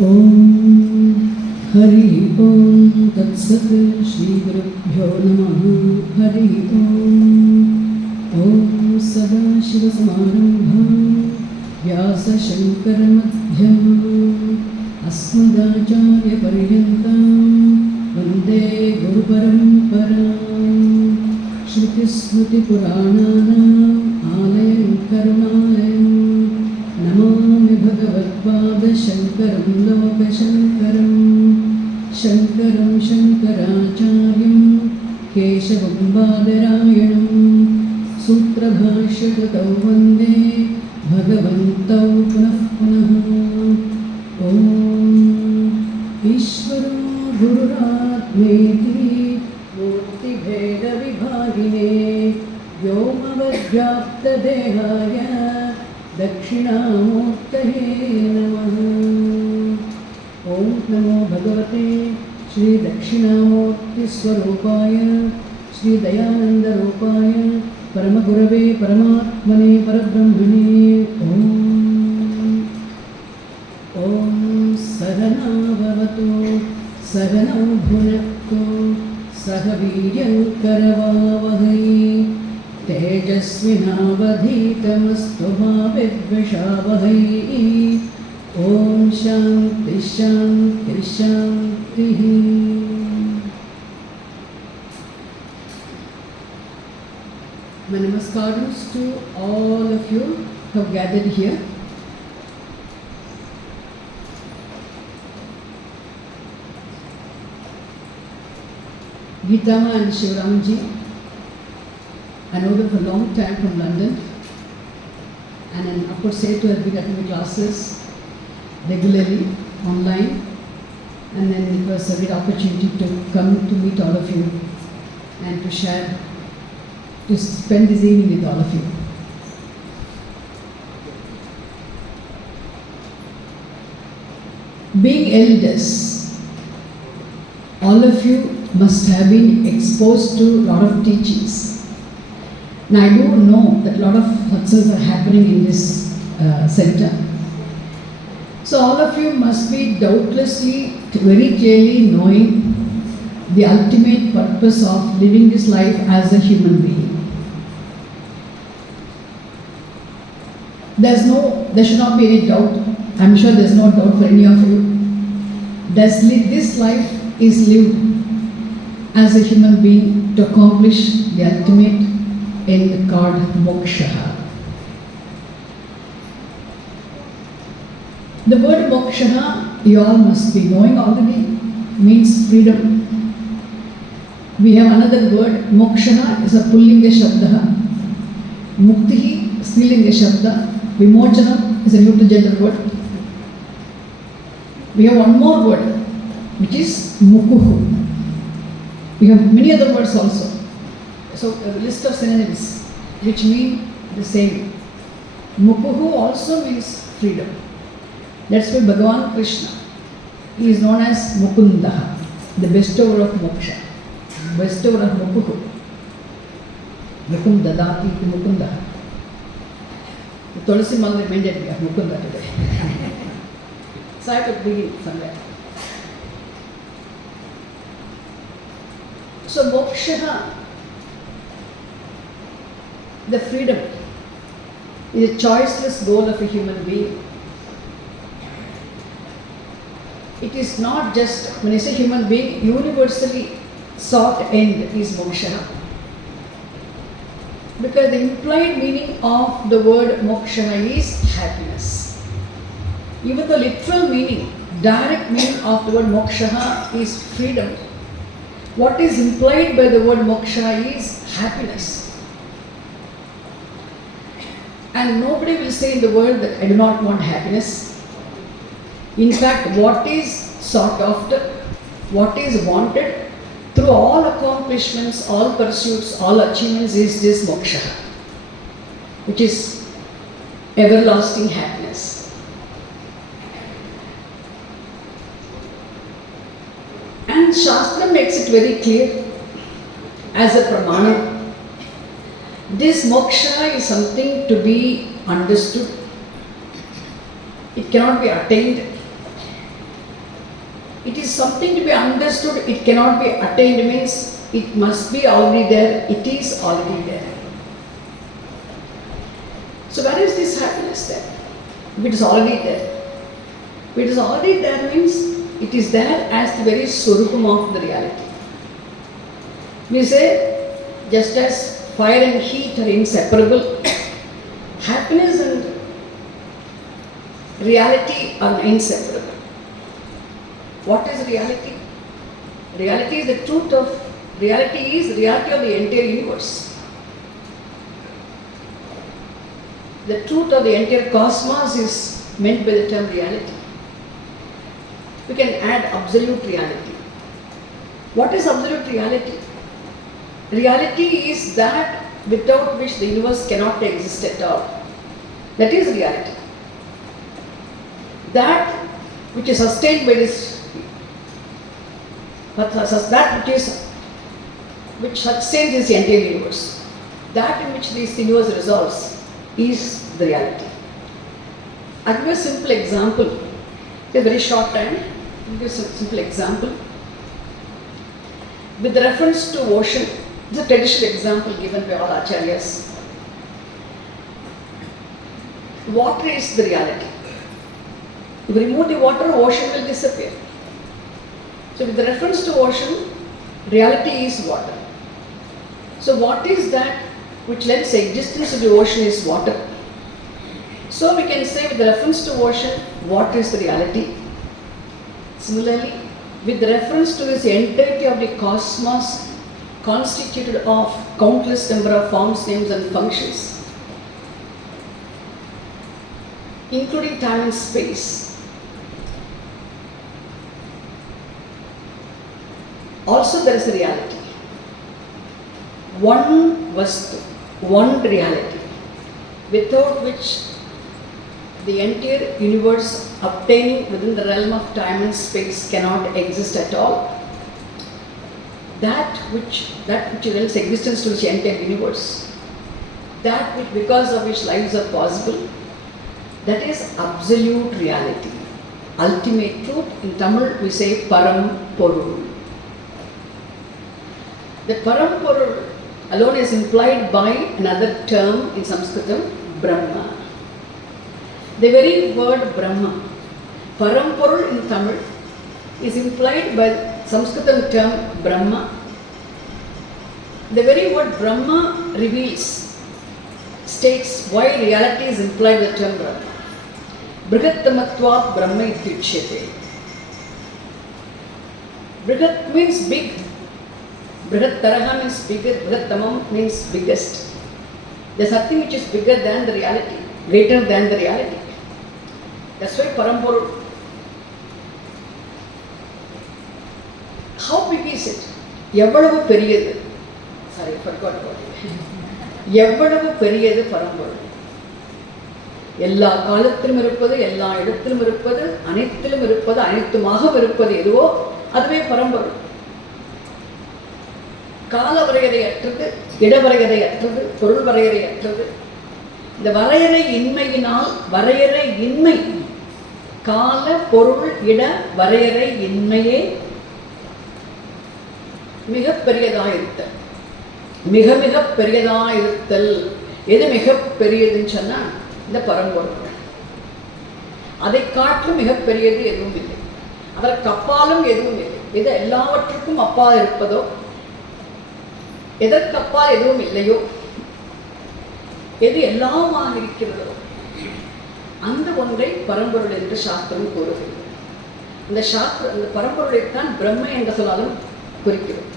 ओम हरि ओम तत्सत् श्री गुरुभ्यो नमः हरि ओम सदाशिवसमारम्भां व्यासशङ्करमध्यमाम् अस्मदाचार्यपर्यन्तां वन्दे गुरुपरम्पराम् श्रुतिस्मृतिपुराणानाम् आलयं करुणालयं नमामि भगवत्पादशङ्करं लोकशङ्करं शङ्करं शङ्कराचार्यं केशवं बादरायणं सूत्रभाष्यकृतौ वन्दे भगवन्तौ पुनः पुनः। ॐ ईश्वरो गुरुरात्मेति मूर्तिभेदविभागिने व्योमवद्व्याप्तदेहाय दक्षिणामूर्तये नमः। ॐ नमो भगवते श्री दक्षिणामूर्तिस्वरूपाय श्री दयानन्दरूपाय परमगुरवे परमात्मने परब्रह्मणे ॐ सहना भवतु सहनौ भुनक्तु सह वीर्यं करवावहै तेजस्विनावधीतमस्तु मा विद्विषावहै। ॐ शान्ति शान्ति शान्तिः। My namaskars to all of you who have gathered here. Geetama and Shivaramji, I know them for a long time from London, and an upper say to have been attending classes regularly online, and then it was a great opportunity to come to meet all of you and to share, to spend this evening with all of you. Being elders, all of you must have been exposed to a lot of teachings. Now I do know that a lot of satsans are happening in this center. So all of you must be doubtlessly very clearly knowing the ultimate purpose of living this life as a human being. There should not be any doubt. I'm sure there's no doubt for any of you. This life is lived as a human being to accomplish the ultimate end called moksha. The word moksha, you all must be knowing already, means freedom. We have another word, moksha is a pullinga shabda, muktihi strilinga shabda, vimochanam is a neuter gender word. We have one more word, which is mukuhu. We have many other words also. So a list of synonyms which mean the same. Mukuhu also means freedom. That's why Bhagavan Krishna, he is known as Mukundaha, the bestower of moksha, bestower of Mukuhu. Mukundadati to Mukundaha. The Tulsi Mala reminded me of Mukunda today. So I have to begin somewhere. So moksha, the freedom, is a choiceless goal of a human being. It is not just, when I say human being, universally sought end is moksha. Because the implied meaning of the word moksha is happiness. Even the literal meaning, direct meaning of the word moksha is freedom. What is implied by the word moksha is happiness. And nobody will say in the world that I do not want happiness. In fact, what is sought after, what is wanted through all accomplishments, all pursuits, all achievements is this moksha, which is everlasting happiness. And Shastra makes it very clear as a pramana. This moksha is something to be understood. It cannot be attained. It is something to be understood, it cannot be attained means it must be already there, it is already there. So where is this happiness then? If it is already there. If it is already there means it is there as the very surupam of the reality. We say, just as fire and heat are inseparable, happiness and reality are inseparable. What is reality? Reality is the truth of, reality is the reality of the entire universe. The truth of the entire cosmos is meant by the term reality. We can add absolute reality. What is absolute reality? Reality is that without which the universe cannot exist at all. That is reality. That which is sustained by this, that which sustains this entire universe, that in which this universe resolves, is the reality. I'll give you a simple example. A very short time. I'll give you a simple example. With reference to ocean, it's a traditional example given by all acharyas. Water is the reality. If you remove the water, ocean will disappear. So with reference to ocean, reality is water. So what is that which lends existence to the ocean is water. So we can say with reference to ocean, what is the reality? Similarly, with reference to this entirety of the cosmos constituted of countless number of forms, names and functions, including time and space, also there is a reality. One vastu, one reality, without which the entire universe obtaining within the realm of time and space cannot exist at all. That which lends existence to the entire universe, that which because of which lives are possible, that is absolute reality. Ultimate truth, in Tamil we say Param Porul. The Param Porul alone is implied by another term in Sanskritam, Brahma. The very word Brahma, Param Porul in Tamil, is implied by Sanskritam term Brahma. The very word Brahma reveals, states why reality is implied with the term Brahma. Brihattamatvat Brahma ityuchyate. Brihat means big. Brihattaraha means bigger. Brihattamam means biggest. There is something which is bigger than the reality, greater than the reality. That's why Paramporul. How big is it? எவ்வளவு பெரியது? Sorry, I forgot about it. எவ்வளவு பெரியது பரம்பொருள்? எல்லா காலத்திலும் இருப்பது, எல்லா இடத்திலும் இருப்பது, அனைத்திலும் இருப்பது, அனைத்துமாக இருப்பது எதுவோ அதுவே பரம்பொருள். கால வரையறையற்றது, இடவரையறையற்றது, பொருள் வரையறையற்றது. இந்த வரையறை இன்மையினால், வரையறை இன்மை, கால பொருள் இட வரையறை இன்மையே மிக பெரியதாயிருத்தல். மிக மிக பெரியதாயிருத்தல். எது மிக பெரியதுன்னு சொன்னா இந்த பரம்பொருள். அதை காட்டிலும் மிக பெரியது எதுவும் இல்லை. அதற்கு அப்பாலும் எதுவும் இல்லை. எது எல்லாவற்றுக்கும் அப்பால் இருப்பதோ, எதற்கு அப்பால் எதுவும் இல்லையோ, எது எல்லாமாக இருக்கிறதோ அந்த ஒன்றை பரம்பொருள் என்று சாஸ்திரம் கூறுகிறது. இந்த பரம்பொருளைத்தான் பிரம்ம என்ற சொல்லாலும் குறிக்கிறது.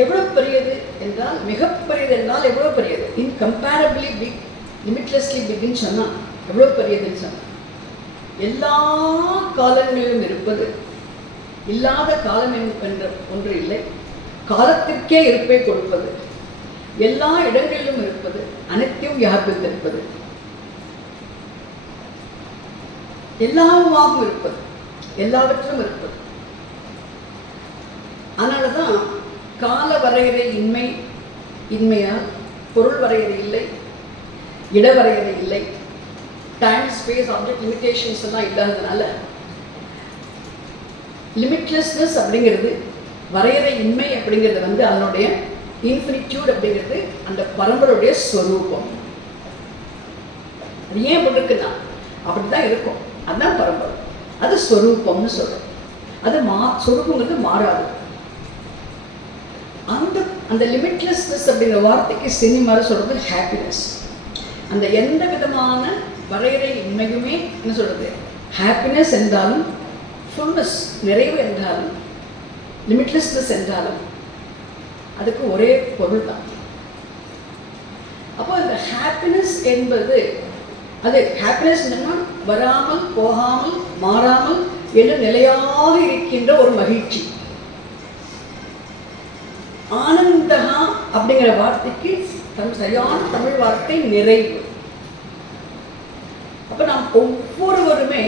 எவ்வளவு பெரியது என்றால், மிகப்பெரியது என்றால் எவ்வளவு பெரியது, இன்கம்பேரபிளி பிக், லிமிட்லெஸ்லி பிக்னு சொன்னால் எவ்வளவு பெரியதுன்னு சொன்னால், எல்லா காலங்களிலும் இருப்பது, இல்லாத காலம் என்ற ஒன்று இல்லை, காலத்திற்கே இருப்பை கொடுப்பது, எல்லா இடங்களிலும் இருப்பது, அனைத்தையும் வியாபித்திருப்பது, எல்லாமாகவும் இருப்பது, எல்லாவற்றிலும் இருப்பது. அதனால தான் கால வரையறை இன்மையால் பொருள் வரையறை இல்லை, இட வரையறை இல்லை, டைம் ஸ்பேஸ் ஆப்ஜெக்ட் லிமிட்டேஷன்ஸ் எல்லாம் இல்லாததுனால லிமிட்லெஸ்னஸ் அப்படிங்கிறது, வரையறை இன்மை அப்படிங்கிறது வந்து அதனுடைய இன்ஃபினிட்யூட் அப்படிங்கிறது அந்த பரம்பரையுடைய ஸ்வரூபம். அது ஏன் அப்படி இருக்குன்னா அப்படிதான் இருக்கும், அதுதான் பரம்பரை, அது ஸ்வரூபம்னு சொல்றோம். அது ஸ்வரூபங்கிறது மாறாது. அந்த லிமிட்லெஸ்னஸ் அப்படிங்கிற வார்த்தைக்கு சினிமாவில் சொல்றது ஹாப்பினஸ். அந்த எந்த விதமான வரையறை இன்மையுமே என்ன சொல்றது, ஹாப்பினஸ் என்றாலும், ஃபுல்னஸ் நிறைவு என்றாலும், லிமிட்லெஸ்னஸ் என்றாலும் அதுக்கு ஒரே பொருள் தான். அப்போ இந்த ஹாப்பினஸ் என்பது, அது ஹாப்பினஸ் என்னன்னா வராமல் போகாமல் மாறாமல் என்று நிலையாக இருக்கின்ற ஒரு மகிழ்ச்சி. ஆனந்தகா அப்படிங்கிற வார்த்தைக்கு சரியான தமிழ் வார்த்தை நிறைவு. அப்ப நாம் ஒவ்வொருவருமே,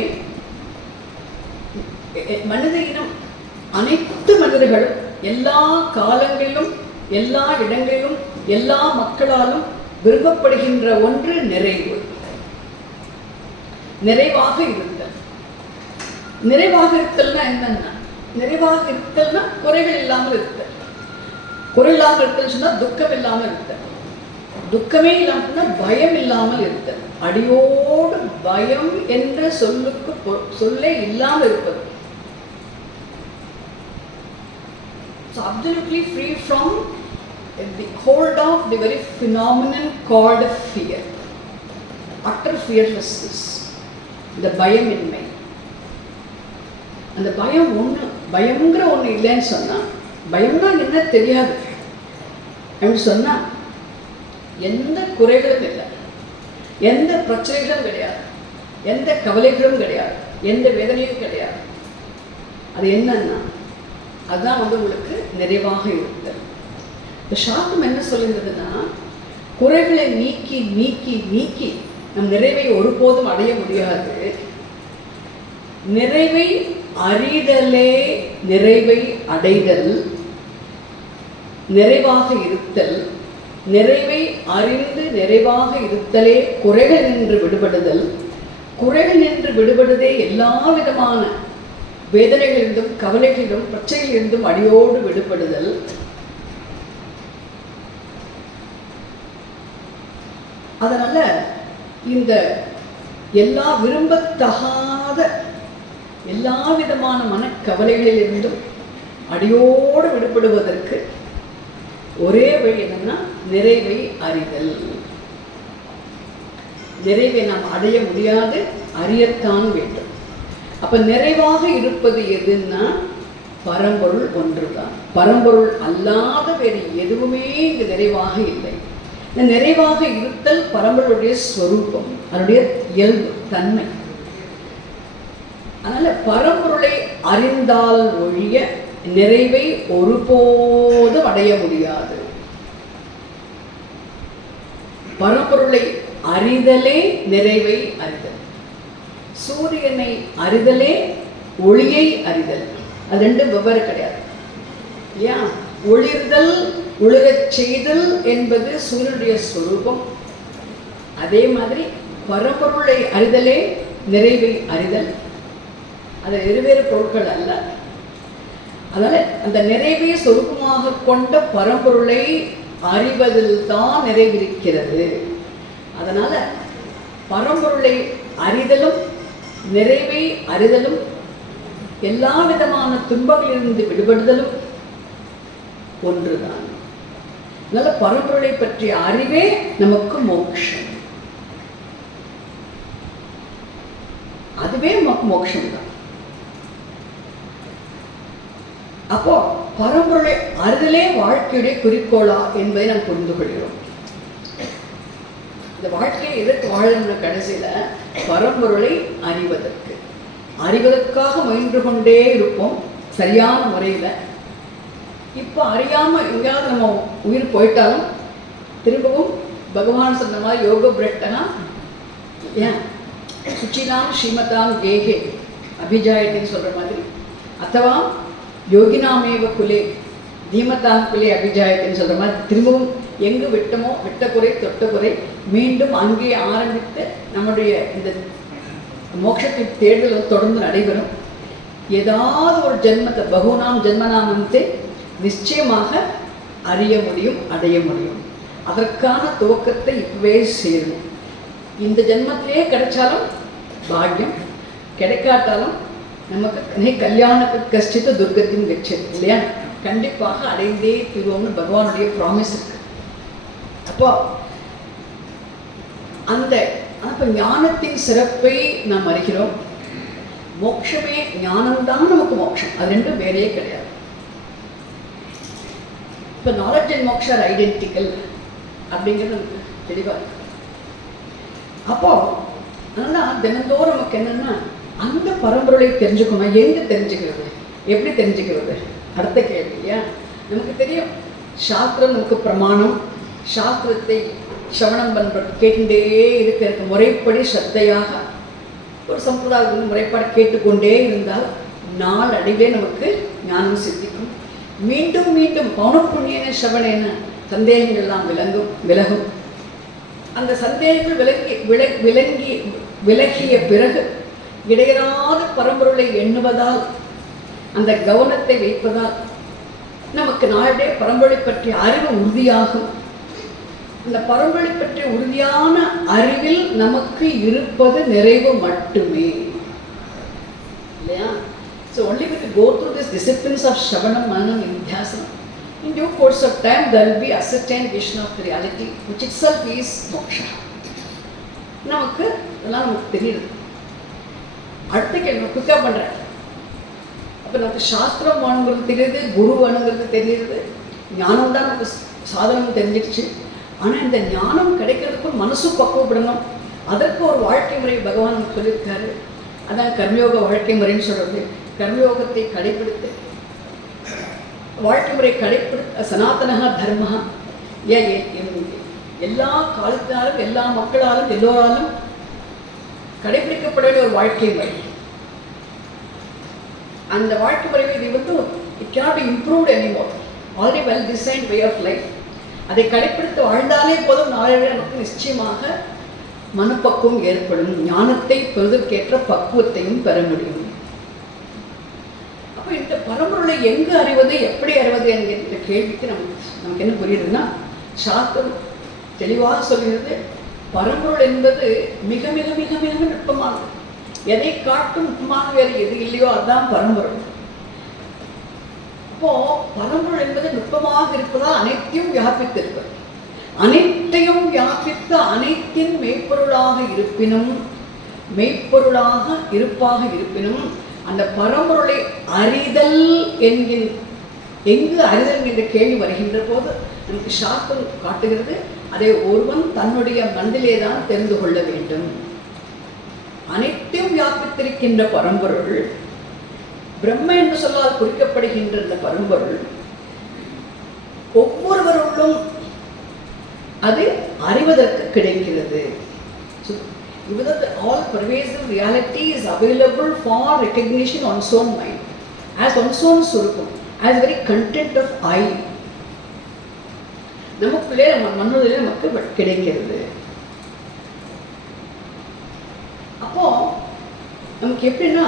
மனித இனம், அனைத்து மனிதர்களும் எல்லா காலங்களிலும் எல்லா இடங்களிலும் எல்லா மக்களாலும் விரும்பப்படுகின்ற ஒன்று நிறைவு. நிறைவாக இருத்தல். நிறைவாக இருத்தல்னா என்னன்னா, நிறைவாக இருத்தல்னா குறைகள் இல்லாமல் இருத்தல். குறை இல்லாமல் இருத்தல் சொன்னா துக்கம் இல்லாமல் இருத்தல். துக்கமே இல்லாமல் பயம் இல்லாமல் இருத்தல். அடியோடு பயம் என்ற சொல்லே இல்லாமல் இருப்பது. So absolutely free from the hold of the very phenomenon called fear. Utter fearlessness. இந்த பயமின்மை. அந்த பயம்ங்கிற ஒன்று இல்லைன்னு சொன்னா, பயம்னா என்ன தெரியாது அப்படின்னு சொன்னா எந்த குறைகளும் இல்லை, எந்த பிரச்சனைகளும் கிடையாது, எந்த கவலைகளும் கிடையாது, எந்த வேதனையும் கிடையாது. அது என்னன்னா அதுதான் வந்து உங்களுக்கு நிறைவாக இருத்தல். இந்த சாஸ்திரம் என்ன சொல்லுகிறதுனா, குறைகளை நீக்கி நீக்கி நீக்கி நம் நிறைவை ஒருபோதும் அடைய முடியாது. நிறைவை அறிதலே நிறைவை அடைதல், நிறைவாக இருத்தல். நிறைவை அறிந்து நிறைவாக இருத்தலே குறைகள் நின்று விடுபடுதல். குறைகள் நின்று விடுபடுதே எல்லா விதமான வேதனைகளிலிருந்தும் கவலைகளிலும் பிரச்சனைகளிலிருந்தும் அடியோடு விடுபடுதல். அதனால இந்த எல்லா விரும்பத்தகாத எல்லா விதமான மனக்கவலைகளிலிருந்தும் அடியோடு விடுபடுவதற்கு ஒரே வழி என்னன்னா நிறைவை அறிதல். நிறைவை நாம் அடைய முடியாது, அறியத்தான் வேண்டும். அப்ப நிறைவாக இருப்பது எதுன்னா பரம்பொருள் ஒன்றுதான். பரம்பொருள் அல்லாத வேறு எதுவுமே இங்கு நிறைவாக இல்லை. இந்த நிறைவாக இருத்தல் பரம்பொருளுடைய ஸ்வரூபம், அதனுடைய இயல்பு தன்மை. அதனால பரம்பொருளை அறிந்தால் ஒழிய நிறைவை ஒருபோதும் அடைய முடியாது. பரம்பொருளை அறிதலே நிறைவை அறிதல். சூரியனை அறிதலே ஒளியை அறிதல். அது ரெண்டும் வெவ்வேறு கிடையாது இல்லையா? ஒளிர்தல் ஒளிரச் செய்தல் என்பது சூரியனுடைய ஸ்வரூபம். அதே மாதிரி பரம்பொருளை அறிதலே நிறைவை அறிதல். அது இருவேறு பொருட்கள் அல்ல. அதனால அந்த நிறைவை சொரூபமாக கொண்ட பரம்பொருளை அறிவதில் தான் நிறைவிருக்கிறது. அதனால பரம்பொருளை அறிதலும் நிறைவை அறிதலும் எல்லா விதமான துன்பங்களிலிருந்து விடுபடுதலும் ஒன்றுதான். அதனால பரம்பொருளை பற்றிய அறிவே நமக்கு மோட்சம். அதுவே நமக்கு மோட்சம் தான். அப்போ பரம்பொருளை அறிதலே வாழ்க்கையுடைய குறிக்கோளா என்பதை நாம் புரிந்து கொள்கிறோம். இந்த வாழ்க்கையை எதற்கு வாழணும்னு கடைசியில பரம்பொருளை அறிவதற்காக முயன்று கொண்டே இருப்போம் சரியான முறையில். இப்போ அறியாமல் எங்கேயாவது நம்ம உயிர் போயிட்டாலும் திரும்பவும் பகவான் சொன்ன மாதிரி யோக பிரட்டனா ஏன் சுச்சினாம் ஸ்ரீமதாம் கேகே அபிஜாயத்தின்னு சொல்கிற மாதிரி, அத்தவா யோகினாமேவ குலே தீமத்தான் பிள்ளை அபிஜாயத்தின்னு சொல்கிற மாதிரி திரும்பவும் எங்கு விட்டமோ விட்ட குறை தொட்ட குறை மீண்டும் அங்கே ஆரம்பித்து நம்முடைய இந்த மோட்சத்தை தேடுதல் தொடர்ந்து நடைபெறும். ஏதாவது ஒரு ஜென்மத்தை பகுநாம் ஜென்மநாமத்தை நிச்சயமாக அறிய முடியும், அடைய முடியும். அதற்கான துவக்கத்தை இப்பவே செய்யணும். இந்த ஜென்மத்திலே கிடைச்சாலும் பாக்கியம், கிடைக்காட்டாலும் நமக்கு கல்யாணக்கு கஷ்டித்து துர்கத்தின் கட்சது இல்லையா, கண்டிப்பாக அடைந்தே தீர்வோம்னு பகவானுடைய ப்ராமிஸ் இருக்கு. அப்போ அந்த அப்போ ஞானத்தின் சிறப்பை நாம் அறிகிறோம். மோட்சமே ஞானம்தான் நமக்கு மோட்சம், அது ரெண்டும் வேறே கிடையாது. இப்போ knowledge and moksha R identical அப்படிங்கிறது நமக்கு தெளிவாக இருக்கு. அப்போ அதனால் தினந்தோறும் நமக்கு என்னென்னா அந்த பரம்பொருளை தெரிஞ்சுக்கணும். எங்கே தெரிஞ்சுக்கிறது, எப்படி தெரிஞ்சுக்கிறது, அடுத்த கேள்வி இல்லையா. நமக்கு தெரியும் சாஸ்திரம் நமக்கு பிரமாணம். சாஸ்திரத்தை சவணம் பண்ணுறது கேட்டுட்டே இருக்கிற முறைப்படி ஸ்ரத்தையாக ஒரு சம்பிரதாயத்தின் முறைப்பாடு கேட்டுக்கொண்டே இருந்தால் நாளடைவே நமக்கு ஞானம் சித்திக்கும். மீண்டும் மீண்டும் பௌனப்புண்ணியன சவணேன சந்தேகங்கள்லாம் விலகும். அந்த சந்தேகங்கள் விலகிய பிறகு இடையராத பரம்பொருளை எண்ணுவதால், அந்த கவனத்தை வைப்பதால் நமக்கு நாளே பரம்பொருளை பற்றிய அறிவு உறுதியாகும். அந்த பரம்பொருளை பற்றிய உறுதியான அறிவில் நமக்கு இருப்பது நிறைவு மட்டுமே இல்லையா. So only when we go through these disciplines of Shravanam, Mananam, Nidhyasanam, in due course of time there will be ascertained vision of the reality, which itself is moksha. நமக்கு இதெல்லாம் நமக்கு தெரியுது. அடுத்த கேள்வி குயிக்காக பண்ணுறேன். அப்போ நமக்கு சாஸ்திரம் வேணுங்கிறது தெரியுது, குரு வேணுங்கிறது தெரியுது, ஞானம் தான் நமக்கு சாதனம் தெரிஞ்சிடுச்சு. ஆனால் இந்த ஞானம் கிடைக்கிறதுக்கும் மனசு பக்குவப்படணும். அதற்கு ஒரு வாழ்க்கை முறை பகவான் நமக்கு சொல்லியிருக்காரு. அதான் கர்மயோக வாழ்க்கை முறைன்னு சொல்கிறது. கர்மயோகத்தை கடைபிடித்து வாழ்க்கை முறை கடைபிடித்த சனாதனக தர்மஹா எல்லா காலத்தினாலும் எல்லா மக்களாலும் எல்லோராலும் கடைபிடிக்கப்பட வேண்டிய ஒரு வாழ்க்கை முறை. அந்த வாழ்க்கை முறையை இது வந்து it cannot be improved anymore. Already well designed way of life. அதை கடைபிடித்து வாழ்ந்தாலே போதும் நாளை நமக்கு நிச்சயமாக மனப்பக்குவம் ஏற்படும். ஞானத்தை பெறுவதற்கேற்ற பக்குவத்தையும் பெற முடியும். அப்போ இந்த பரம்பொருளை எங்கு அறிவது, எப்படி அறிவது என்கிற கேள்விக்கு நமக்கு என்ன புரியுதுன்னா, சாஸ்திரம் தெளிவாக சொல்கிறது பரம்பொருள் என்பது மிக மிக மிக மிக நுட்பமானது. எதை காட்டும் நுட்பமாக வேறு எது இல்லையோ அதுதான் பரம்பொருள். அப்போ பரம்பொருள் என்பது நுட்பமாக இருப்பதால் அனைத்தையும் வியாபித்திருப்பது. அனைத்தையும் வியாபித்து அனைத்தின் மெய்ப்பொருளாக இருப்பினும் இருப்பினும் அந்த பரம்பொருளை அறிதல் எங்கு அறிதல் என்ற கேள்வி வருகின்ற போது நமக்கு சாஸ்திரம் காட்டுகிறது, அதை ஒருவன் தன்னுடைய மனதிலே தான் தெரிந்து கொள்ள வேண்டும். அனைத்தையும் வியாபித்திருக்கின்ற பரம்பொருள் பிரம்ம என்று சொல்லால் குறிக்கப்படுகின்ற இந்த பரம்பொருள் ஒவ்வொருவருள்ளும் அது அறிவதற்கு கிடைக்கிறது. All pervasive reality is available for recognition on one's own mind, as one's own surupam, as very content of I. நமக்குள்ளே மனதிலே நமக்கு கிடைக்கிறது. அப்போ நமக்கு எப்படின்னா,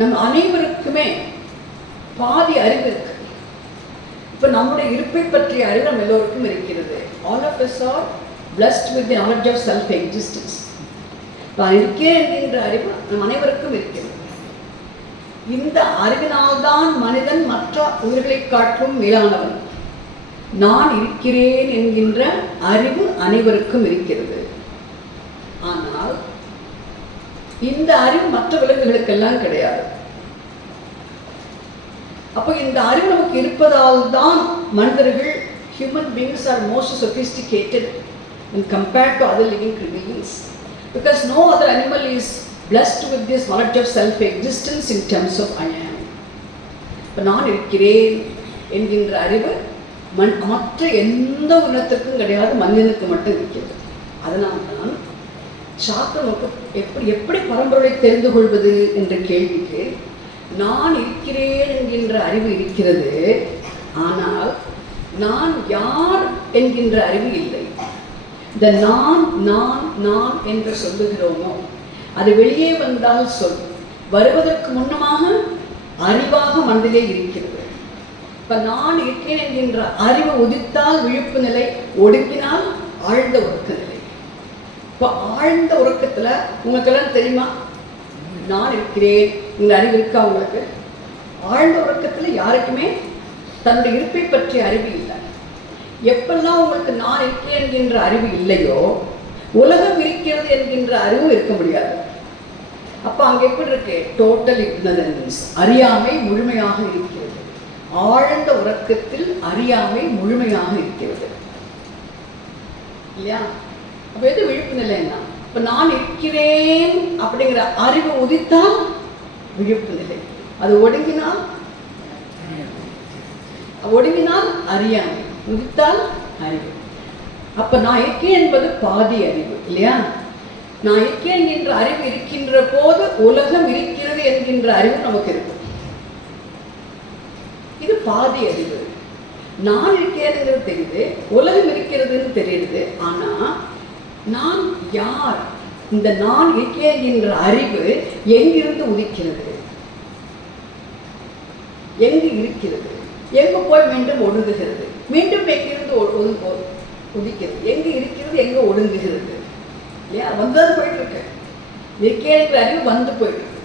நம்ம அனைவருக்குமே பாதி அறிவு இருக்கு. இப்போ நம்முடைய இருப்பை பற்றிய அறிவு நம்ம எல்லோருக்கும் இருக்கிறது. All of us are blessed with the knowledge of self-existence. நான் இருக்கேன் என்கின்ற அறிவு நம் அனைவருக்கும் இருக்கிறது. இந்த அறிவினால்தான் மனிதன் மற்ற உயிர்களை காட்டும் மேலானவன். நான் இருக்கிறேன் என்கின்ற அறிவு அனைவருக்கும் இருக்கிறது. ஆனால் இந்த அறிவு மற்ற விலங்குகளுக்கெல்லாம் கிடையாது. அப்போ இந்த அறிவு நமக்கு இருப்பதால் தான் மனிதர்கள், human beings are most sophisticated when compared to other living beings, because no other animal is blessed with this knowledge of self-existence in terms of I am. இப்போ நான் இருக்கிறேன் என்கின்ற அறிவு மற்ற எந்த உயிரினத்திற்கும் கிடையாது, மனிதனுக்கு மட்டும் இருக்கிறது. அதனால் தான் சாஸ்திரம் எப்படி பரம்பொருளை தெரிந்து கொள்வது என்ற கேள்விக்கு நான் இருக்கிறேன் என்கின்ற அறிவு இருக்கிறது, ஆனால் நான் யார் என்கின்ற அறிவு இல்லை. இந்த நான் நான் நான் என்று சொல்லுகிறோமோ அது வெளியே வந்தால் சொல், வருவதற்கு முன்னமாக அறிவாக மனதிலே இருக்கிறது. இப்ப நான் இருக்கிறேன் என்கின்ற அறிவு உதித்தால் விழிப்பு நிலை, ஒடுங்கினால் ஆழ்ந்த உறக்க நிலை. இப்ப ஆழ்ந்த உறக்கத்துல உங்களுக்கெல்லாம் தெரியுமா நான் இருக்கிறேன் இந்த அறிவு இருக்கா உங்களுக்கு? ஆழ்ந்த உறக்கத்துல யாருக்குமே தன்னுடைய இருப்பை பற்றிய அறிவு இல்லை. எப்பெல்லாம் உங்களுக்கு நான் இருக்கிறேன் என்கின்ற அறிவு இல்லையோ உலகம் இருக்கிறது என்கின்ற அறிவு இருக்க முடியாது. அப்ப அங்க எப்படி இருக்கு? டோட்டல் இக்னரன்ஸ், அறியாமை முழுமையாக இருக்கிறது. ஆழ்ந்த உறக்கத்தில் அறியாமை முழுமையாக இருக்கிறது இல்லையா? அப்ப எது விழிப்பு நிலைன்னா, இப்ப நான் இருக்கிறேன் அப்படிங்கிற அறிவு உதித்தால் விழிப்பு நிலை, அது ஒடுங்கினால் அறியாமை, உதித்தால் அறிவு. அப்ப நான் இருக்கேன் என்பது பாதி அறிவு இல்லையா? நான் இருக்கேன் என்ற அறிவு இருக்கின்ற போது உலகம் இருக்கிறது என்கின்ற அறிவு நமக்கு இருக்கும். இது பாதி அறிவு. நான் இருக்கிறதுங்கிறது தெரியுது, உலகம் இருக்கிறதுன்னு தெரியுது. ஆனா நான் யார், இந்த நான் இருக்கேன் என்ற அறிவு எங்கிருந்து உதிக்கிறது, எங்கு இருக்கிறது, எங்கு போய் மீண்டும் ஒடுங்குகிறது, மீண்டும் எங்கிருந்து உதிக்கிறது, எங்கு இருக்கிறது, எங்க ஒடுங்குகிறது இல்லையா? வந்துதான் போயிட்டு இருக்கு. இருக்கேங்கிற அறிவு வந்து போயிட்டு இருக்கு.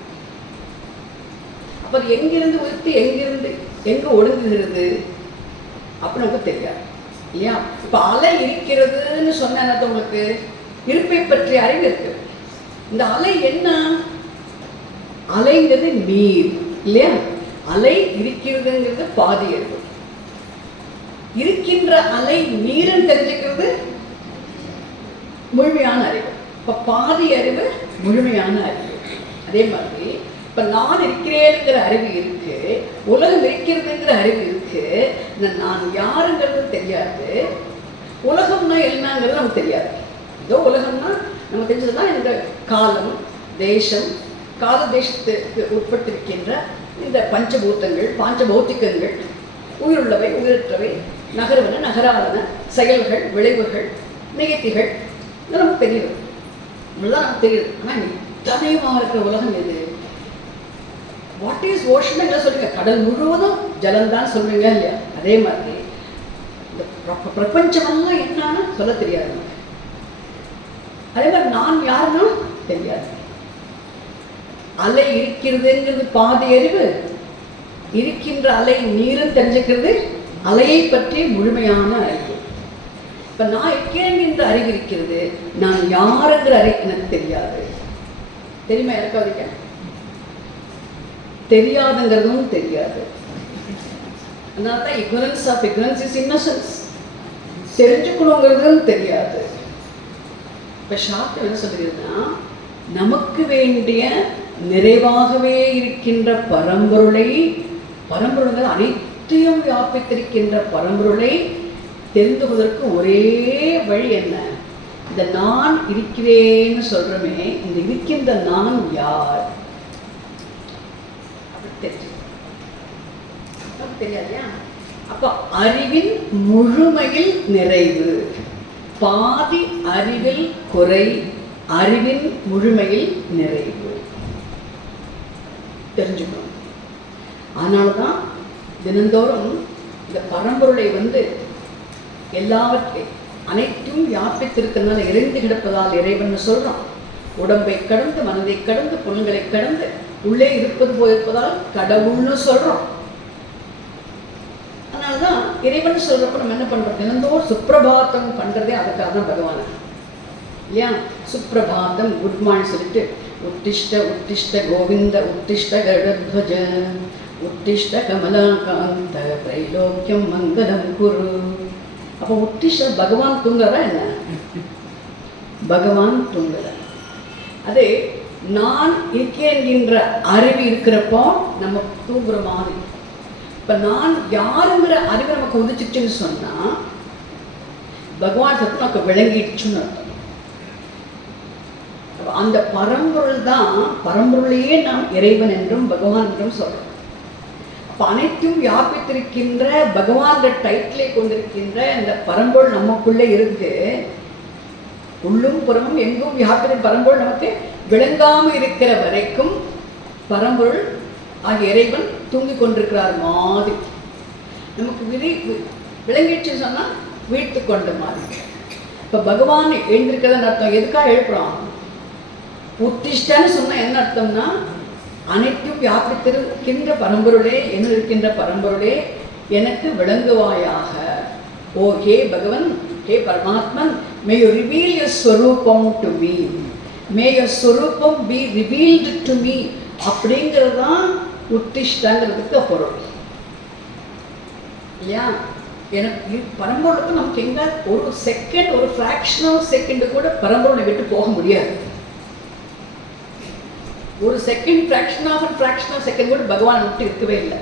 அப்ப எங்கிருந்து உதித்து எங்கிருந்து எங்க ஒடுங்குகிறது அப்ப நமக்கு தெரியாது இல்லையா? இப்ப அலை இருக்கிறதுன்னு சொன்ன உங்களுக்கு இருப்பை பற்றிய அறிவு இருக்கு. இந்த அலை என்ன? அலைங்கிறது நீர் இல்லையா? அலை இருக்கிறதுங்கிறது பாதி அறிவு. இருக்கின்ற அலை நீருன்னு தெரிஞ்சுக்கிறது முழுமையான அறிவு. இப்ப பாதி அறிவு முழுமையான அறிவு. அதே மாதிரி இப்ப நான் இருக்கிறேங்கிற அறிவு இருக்கு, உலகம் இருக்கிறதுங்கிற அறிவு இருக்கு. நான் யாருங்கிறது தெரியாது, உலகம்னா என்னங்கிறது நமக்கு தெரியாது. ஏதோ உலகம்னா நம்ம தெரிஞ்சதுதான் இந்த காலம் தேசம், கால தேசத்துக்கு உட்பட்டிருக்கின்ற இந்த பஞ்சபூத்தங்கள், பாஞ்ச பௌத்திகங்கள், உயிருள்ளவை உயிரற்றவை, நகர்வன நகராதன செயல்கள், விளைவுகள், நிகழ்ச்சிகள், இது நமக்கு தெரியுது. இவ்வளவுதான் நமக்கு தெரியுது. ஆனா இத்தனையுமா இருக்கிற உலகம் எது? வாட் இஸ் ஓஷன் என்ன சொல்லுங்க? கடல் முழுவதும் ஜலம்தான் சொல்லுவீங்க இல்லையா? அதே மாதிரி இந்த பிரபஞ்சமெல்லாம் என்னன்னு சொல்ல தெரியாது நமக்கு. அதே மாதிரி நான் யாருன்னா தெரியாது. அலை இருக்கிறதுங்கிறது பாதி அறிவு, இருக்கின்ற அலை நீரும் தெரிஞ்சுக்கிறது அலையை பற்றி முழுமையான அறிவு. இப்ப நான் இருக்கேன் என்ற அறிவு இருக்கிறது, நான் யாருங்கிற அறிவு எனக்கு தெரியாது. தெரியுமா? யாருக்காவது தெரியாதுங்கிறதும் தெரியாது. அதனால்தான் ignorance of ignorance is innocence. தெரிஞ்சுக்கணுங்கிறதும் தெரியாது. இப்ப சாஸ்திரம் என்ன சொல்லுதுன்னா, நமக்கு வேண்டிய நிறைவாகவே இருக்கின்ற பரம்பொருளை, பரம்பொருள்கள் அனைத்தையும் வியாபித்திருக்கின்ற பரம்பொருளை தெரிந்து கொள்வதற்கு ஒரே வழி என்ன? இந்த நான் இருக்கிறேன்னு சொல்றமே, இந்த இருக்கின்ற நான் யார் தெரியாதியா? அப்ப அறிவின் முழுமையில் நிறைவு, பாதி அறிவில் குறை, அறிவின் முழுமையில் நிறைவு தெரிஞ்சுக்கணும். அதனாலதான் தினந்தோறும் இந்த பரம்பொருளை எல்லாவற்றையும் அனைத்தும் வியாபித்திருக்கிறதுனால இறைந்து கிடப்பதால் இறைவன் சொல்றான். உடம்பை கடந்து, மனதை கடந்து, புலன்களை கடந்து உள்ளே இருப்பது போயிருப்பதால் கடவுள்னு சொல்றோம். அதனாலதான் இறைவன் சொல்றப்ப நம்ம என்ன பண்றோம்? தினந்தோறும் சுப்பிரபாதம் பண்றதே அதுக்காக தான் பகவான் இல்லையா? சுப்பிரபாதம் குட் மார்னிங் சொல்லிட்டு உத்திஷ்ட உத்திஷ்ட கோவிந்த உத்திஷ்ட கருடத்வஜ உத்திஷ்ட கமலாகாந்த திரைலோக்கியம் மங்களம் குரு. அப்போ உத்திஷ்ட பகவான் தூங்குறதா என்ன? பகவான் தூங்குற. அதே நான் இருக்கேன் என்கின்ற அறிவு இருக்கிறப்போ நம்ம தூங்குற மாதிரி. இப்ப நான் யாருங்கிற அறிவு நமக்கு உதிச்சிச்சுன்னு சொன்னா பகவான் சத்து நமக்கு விளங்கிடுச்சுன்னு அர்த்தம். அந்த பரம்பொருள் தான், பரம்பொருளையே நாம் இறைவன் என்றும் பகவான் என்றும் சொல்றோம். அப்போ அனைத்தும் வியாபித்திருக்கின்ற பகவான் டைட்டிலை கொண்டிருக்கின்ற இந்த பரம்பொருள் நமக்குள்ளே இருக்கு. உள்ளும் புறமும் எங்கும் வியாபித்த பரம்பொருள் நமக்கு விளங்காமல் இருக்கிற வரைக்கும் பரம்பொருள் ஆகிய இறைவன் தூங்கிக் கொண்டிருக்கிறார் மாதிரி. நமக்கு விளங்கிடுச்சு சொன்னால் வீழ்த்து கொண்ட மாதிரி. இப்போ பகவான் எழுந்திருக்கிறதுன்னு அர்த்தம். எதுக்காக எழுப்புறான்? உத்திஷ்டன்னு சொன்னால் என்ன அர்த்தம்னா, அனைத்தும் வியாபித்திருக்கின்ற பரம்பொருளே, என்ன இருக்கின்ற பரம்பொருளே எனக்கு விளங்குவாயாக. ஓ ஹே பகவன், ஹே பரமாத்மன், மே யூ ரிவீல் யுவர் ஸ்வரூபம் டு மீ, மே யுவர் ஸ்வரூபம் பி ரிவீல்டு டு மீ அப்படிங்கிறது தான் உத்திஷ்டங்கிறதுக்கு பொருள் இல்லையா? எனக்கு பரம்பொருளுக்கு நமக்கு எங்கே ஒரு செகண்ட், ஒரு ஃப்ராக்ஷன் ஆஃப் செகண்டு கூட பரம்பொருளை விட்டு போக முடியாது. ஒரு செகண்ட், ஃப்ராக்ஷன் ஆஃப் செகண்ட் கூட பகவான் விட்டு இருக்கவே இல்லை.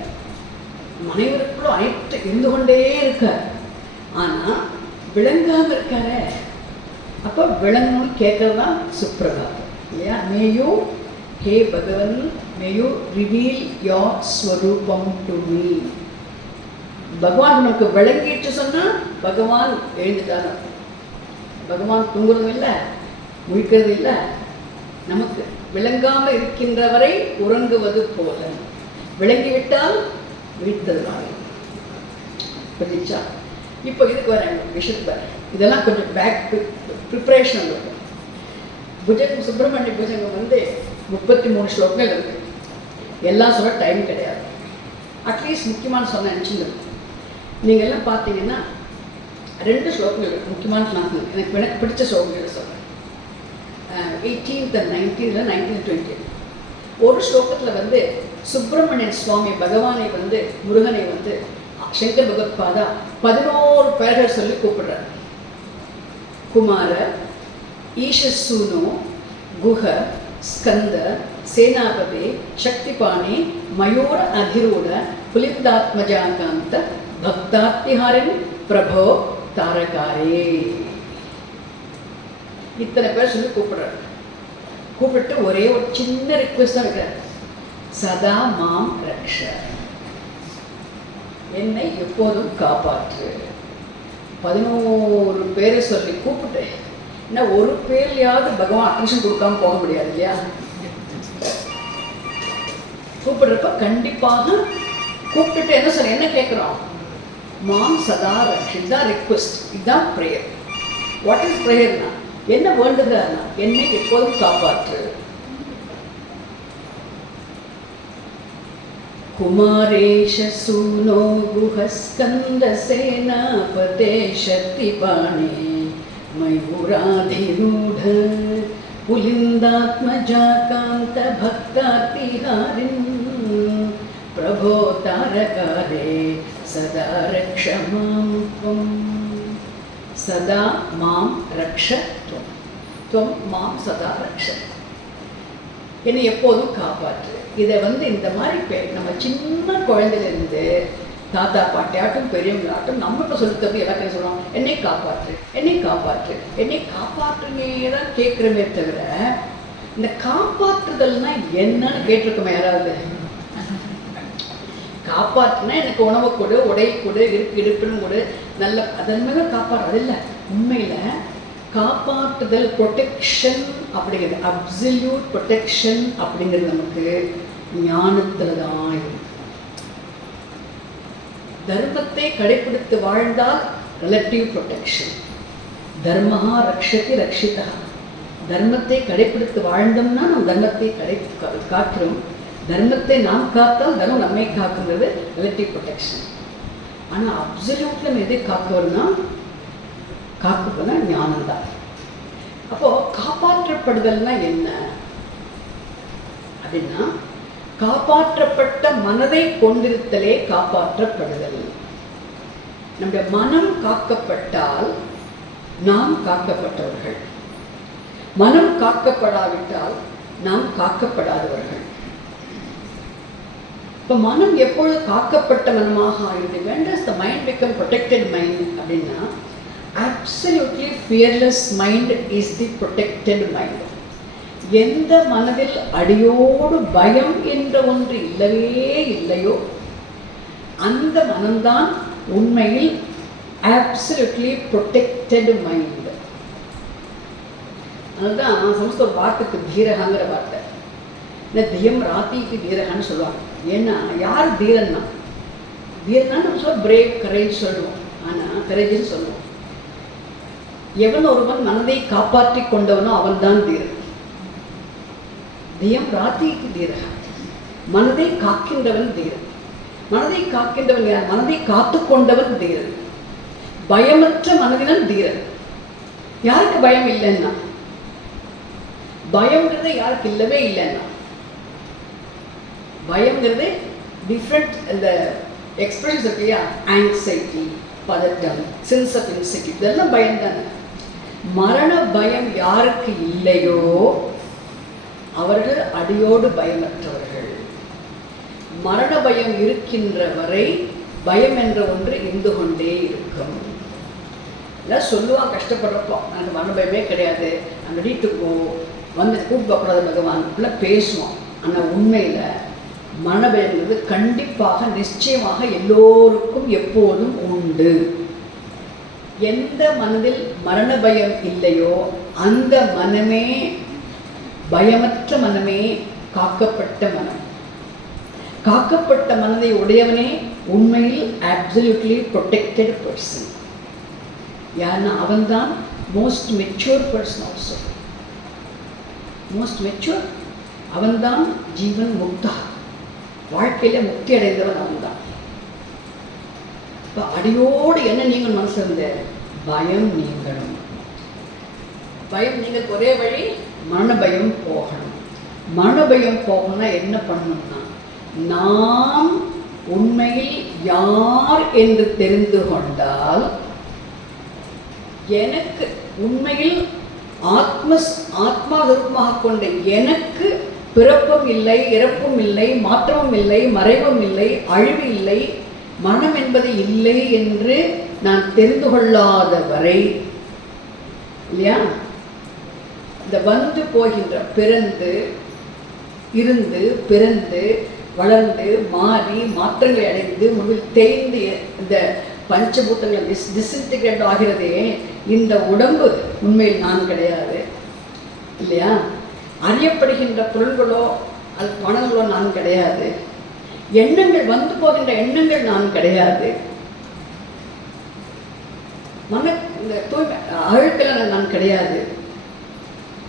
அனைவருக்குள்ள அனைத்து இருந்து கொண்டே இருக்கார். ஆனால் விளங்காமல் இருக்காரே. அப்போ விளங்கணும்னு கேட்கறது தான் சுப்ரபாதம் இல்லையா? மேயூ ஹே பகவன், மேயூ ரிவீல் யோர் ஸ்வரூபம் டு மீ. பகவான் நமக்கு விளங்கிட்டு சொன்னால் பகவான் எழுந்துட்டார். பகவான் தூங்குறதும் இல்லை, முழிக்கிறது இல்லை. நமக்கு விளங்காமல் இருக்கின்றவரை உறங்குவது போல, விளங்கிவிட்டால் வீழ்த்ததுனால புரிஞ்சா? இப்போ இதுக்கு வரேன், விஷயத்துக்கு வரேன். இதெல்லாம் கொஞ்சம் பேக் ப்ரிப்ரேஷன் இருக்கும். புஜங்கம், சுப்பிரமணிய புஜங்கம் 33 ஸ்லோகங்கள் இருக்குது. எல்லாம் சொல்ல டைம் கிடையாது. அட்லீஸ்ட் முக்கியமான சொல்ல நினச்சிருந்துருக்கும். நீங்கள் எல்லாம் பார்த்தீங்கன்னா 2 ஸ்லோகங்கள் இருக்குது முக்கியமான ஸ்லோகங்கள். எனக்கு பிடிச்ச ஸ்லோகங்களை சொல்கிறேன். 18th and 19th, 1920 ஒரு ஸ்லோகத்தில் சுப்பிரமணியன் சுவாமி பகவானை முருகனை சங்கர் பகவத்பாதா 11 பெயர்கள் சொல்லி கூப்பிடுறார். குமார, ஈஷசூனோ, குஹ, ஸ்கந்த, சேனாபதி, சக்திபாணி, மயூர அதிரூட, புலிந்தாத்மஜாகாந்த, பக்தாத்திஹாரின், பிரபோ, தாரகாரே. இத்தனை பேர் சொல்லி கூப்பிடுறாரு. கூப்பிட்டு ஒரே ஒரு சின்ன ரிக்வெஸ்ட் தான் இருக்கிறார். சதா மாம் ரக்ஷ, என்னை எப்போதும் காப்பாற்று. 11 பேரை சொல்லி கூப்பிட்டு என்ன ஒரு பேர்லையாவது பகவான் அட்மிஷன் கொடுக்காம போக முடியாது இல்லையா? கூப்பிடுறப்ப கண்டிப்பாக கூப்பிட்டுட்டு என்ன சொல்ல, என்ன கேட்குறோம்? மாம் சதா ரக்ஷ, இதுதான் ரிக்வெஸ்ட், இதுதான் ப்ரேயர். வாட் இஸ் ப்ரேயர்னா என்ன வேண்டுதல்னா, என்னை எப்போதும் காப்பாற்று. குமாரேஷ சூனோ குஹஸ்கந்த சேனாபதே சக்திபாணி மயூராதிரூட புலிந்தாத்மஜாகாந்த பக்தாத்திஹாரின் பிரபோ தாரகாரே சதா ரக்ஷ மாம் த்வம். சதா மாம் ரக்ஷ த்வம், த்வம் மாம் சதா ரக்ஷ, என்னை எப்போதும் காப்பாற்று. இதை இந்த மாதிரி நம்ம சின்ன குழந்தையிலேருந்து தாத்தா பாட்டியாட்டும் பெரியவங்களாட்டும் நம்ம இப்போ சொல்லித்தது எல்லாத்தையும் சொல்லுவோம், என்னை காப்பாற்று, என்னை காப்பாற்று, என்னை காப்பாற்றுனே தான் கேட்குறமே தவிர இந்த காப்பாற்றுதல்னா என்னன்னு கேட்டிருக்கோமே யாராவது? காப்பாற்றுனா எனக்கு உணவு கொடு, உடை கொடு, இருப்பினும் கொடு, நல்ல அதன் மேலே காப்பாற்று. அது இல்லை, உண்மையில் காப்பாற்றுதல் ப்ரொடெக்ஷன் அப்படிங்கிறது, அப்சல்யூட் ப்ரொடெக்ஷன் அப்படிங்கிறது நமக்கு ஞானத்தில் தான் இருக்கு. தர்மத்தை கடைப்பிடித்து வாழ்ந்தால் ரிலேட்டிவ் ப்ரொடெக்ஷன். தர்மஹா ரக்ஷதி ரக்ஷிதா. தர்மத்தை கடைப்பிடித்து வாழ்ந்தோம்னா நம்ம தர்மத்தை காக்கிறோம். தர்மத்தை நாம் காத்தால் தர்மம் நம்மை காக்குங்கிறது ரிலேட்டிவ் ப்ரொடெக்ஷன். ஆனால் அப்சல்யூட்ல நம்ம எதை காக்கணும்னா காக்குறதுனா ஞானம்தான். அப்போது காப்பாற்றப்படுதல்னா என்ன அப்படின்னா, காப்பாற்றப்பட்ட மனதை கொண்டிருத்தலே காப்பாற்றப்படுதல். நம்முடைய மனம் காக்கப்பட்டால் நாம் காக்கப்பட்டவர்கள், மனம் காக்கப்படாவிட்டால் நாம் காக்கப்படாதவர்கள். இப்போ மனம் எப்பொழுது காக்கப்பட்ட மனமாக ஆகிடுது? when does the mind become protected mind அப்படின்னா, absolutely fearless mind is the protected mind. எந்த மனதில் அடியோடு பயம் என்ற ஒன்று இல்லவே இல்லையோ அந்த மனம்தான் உண்மையில் absolutely protected mind. அதுதான் சமஸ்கிருத வார்த்தைக்கு தீரகாங்கிற வார்த்தை. இந்த தியம் ராத்திக்கு தீரகான்னு சொல்லுவாங்க. ஏன்னா யார் தீரன்னா, தீரன்னா நம்ம சொல்ல பிரேவ் கரேஜ் சொல்லுவோம். ஆனால் கரேஜ்னு சொல்லுவோம். எவன் ஒருவன் மனதை காப்பாற்றி கொண்டவனோ அவன் தான் தீரன். தியம் ராத்திக்கு தீரகா, மனதை காக்கின்றவன் தீரன். மனதை காக்கின்றவன் யார்? மனதை காத்து கொண்டவன் தீரன். பயமற்ற மனதினன் தீரன். யாருக்கு பயம் இல்லைன்னா, பயம்ங்கிறது யாருக்கு இல்லவே இல்லைன்னா, பயம்ங்கிறது டிஃப்ரெண்ட் இந்த எக்ஸ்பிரஷன்ஸ் இருக்கு இல்லையா, ஆங்ஸைட்டி, பதட்டம், சென்ஸ் ஆஃப் இன்செக்யூரிட்டி, இதெல்லாம் பயம் தானே. மரண பயம் யாருக்கு இல்லையோ அவர்கள் அடியோடு பயமற்றவர்கள். மரண பயம் இருக்கின்ற வரை பயம் என்ற ஒன்று இருந்து கொண்டே இருக்கும். எல்லாம் சொல்லுவான் கஷ்டப்படுறப்போ, எனக்கு மரண பயமே கிடையாது, நான் ரெடி போ, வந்து கூப்பிடக்கூடாது பகவான் அப்படிலாம் பேசுவோம். ஆனால் உண்மையில் மரண பயங்கிறது கண்டிப்பாக நிச்சயமாக எல்லோருக்கும் எப்போதும் உண்டு. எந்த மனதில் மரண பயம் இல்லையோ அந்த மனமே, பயமற்ற மனமே காக்கப்பட்ட மனம். காக்கப்பட்ட மனதை உடையவனே உண்மையில் absolutely protected person. யாருன்னா அவன்தான் most mature person. Also most mature அவன்தான். ஜீவன் முக்தா, வாழ்க்கையில முக்தி அடைந்தவன் அவன்தான். இப்போ அடியோடு என்ன நீங்கள் மனசு இருந்த பயம் நீங்கணும். பயம் நீங்கள் ஒரே வழி மரண பயம் போகணும். மரண பயம் போகணும்னா என்ன பண்ணணும்னா, நாம் உண்மையில் யார் என்று தெரிந்து கொண்டால், எனக்கு உண்மையில் ஆத்மாரூபமாக கொண்ட எனக்கு பிறப்பும் இல்லை, இறப்பும் இல்லை, மாற்றமும் இல்லை, மறைவும் இல்லை, அழிவு இல்லை, மரணம் என்பது இல்லை என்று நான் தெரிந்து கொள்ளாத வரை இல்லையா, இந்த வந்து போகின்ற பிறந்து இருந்து பிறந்து வளர்ந்து மாறி மாற்றங்களை அடைந்து முடிவில் தேய்ந்து இந்த பஞ்சபூத்தங்கள் டிஸ்இன்டிகிரேட் ஆகிறதே, இந்த உடம்பு உண்மையில் நான் கிடையாது இல்லையா. அறியப்படுகின்ற பொருள்களோ அது பணங்களோ நான் கிடையாது. எண்ணங்கள் வந்து போகின்ற எண்ணங்கள் நான் கிடையாது. இந்த தூய்மை அழுக்கெல்லாம் நான் கிடையாது.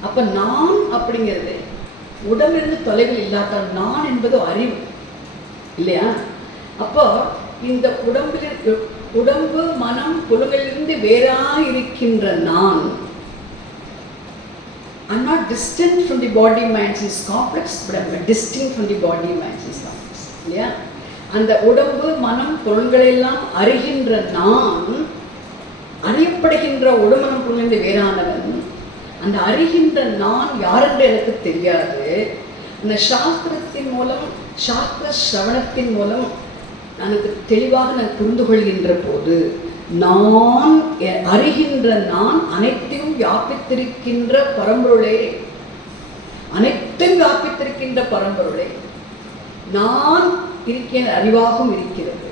அப்ப நான் அப்படிங்கிறது உடம்பிலிருந்து தொலைவில் இல்லாத நான் என்பது அறிவு இல்லையா. அப்போ இந்த உடம்பு மனம் புலங்களிலிருந்து வேறாயிருக்கின்ற நான், I'm not distant from the body mind is complex, but I'm distinct from the body mind is complex இல்லையா. அந்த உடம்பு மனம் பொருள்களெல்லாம் அறிகின்ற நான், அறியப்படுகின்ற உடம்பனம் பொருளிலிருந்து வேறானவன். அந்த அறிகின்ற நான் யாரென்று எனக்கு தெரியாது. அந்த சாஸ்திரத்தின் மூலம், சாஸ்திர சிரவணத்தின் மூலம் எனக்கு தெளிவாக நான் புரிந்து கொள்கின்ற போது, நான் அறிகின்ற நான் அனைத்தையும் வியாபித்திருக்கின்ற பரம்பொருளே, அனைத்தையும் வியாபித்திருக்கின்ற பரம்பொருளே, நான் இருக்கின்ற அறிவாகவும் இருக்கிறது.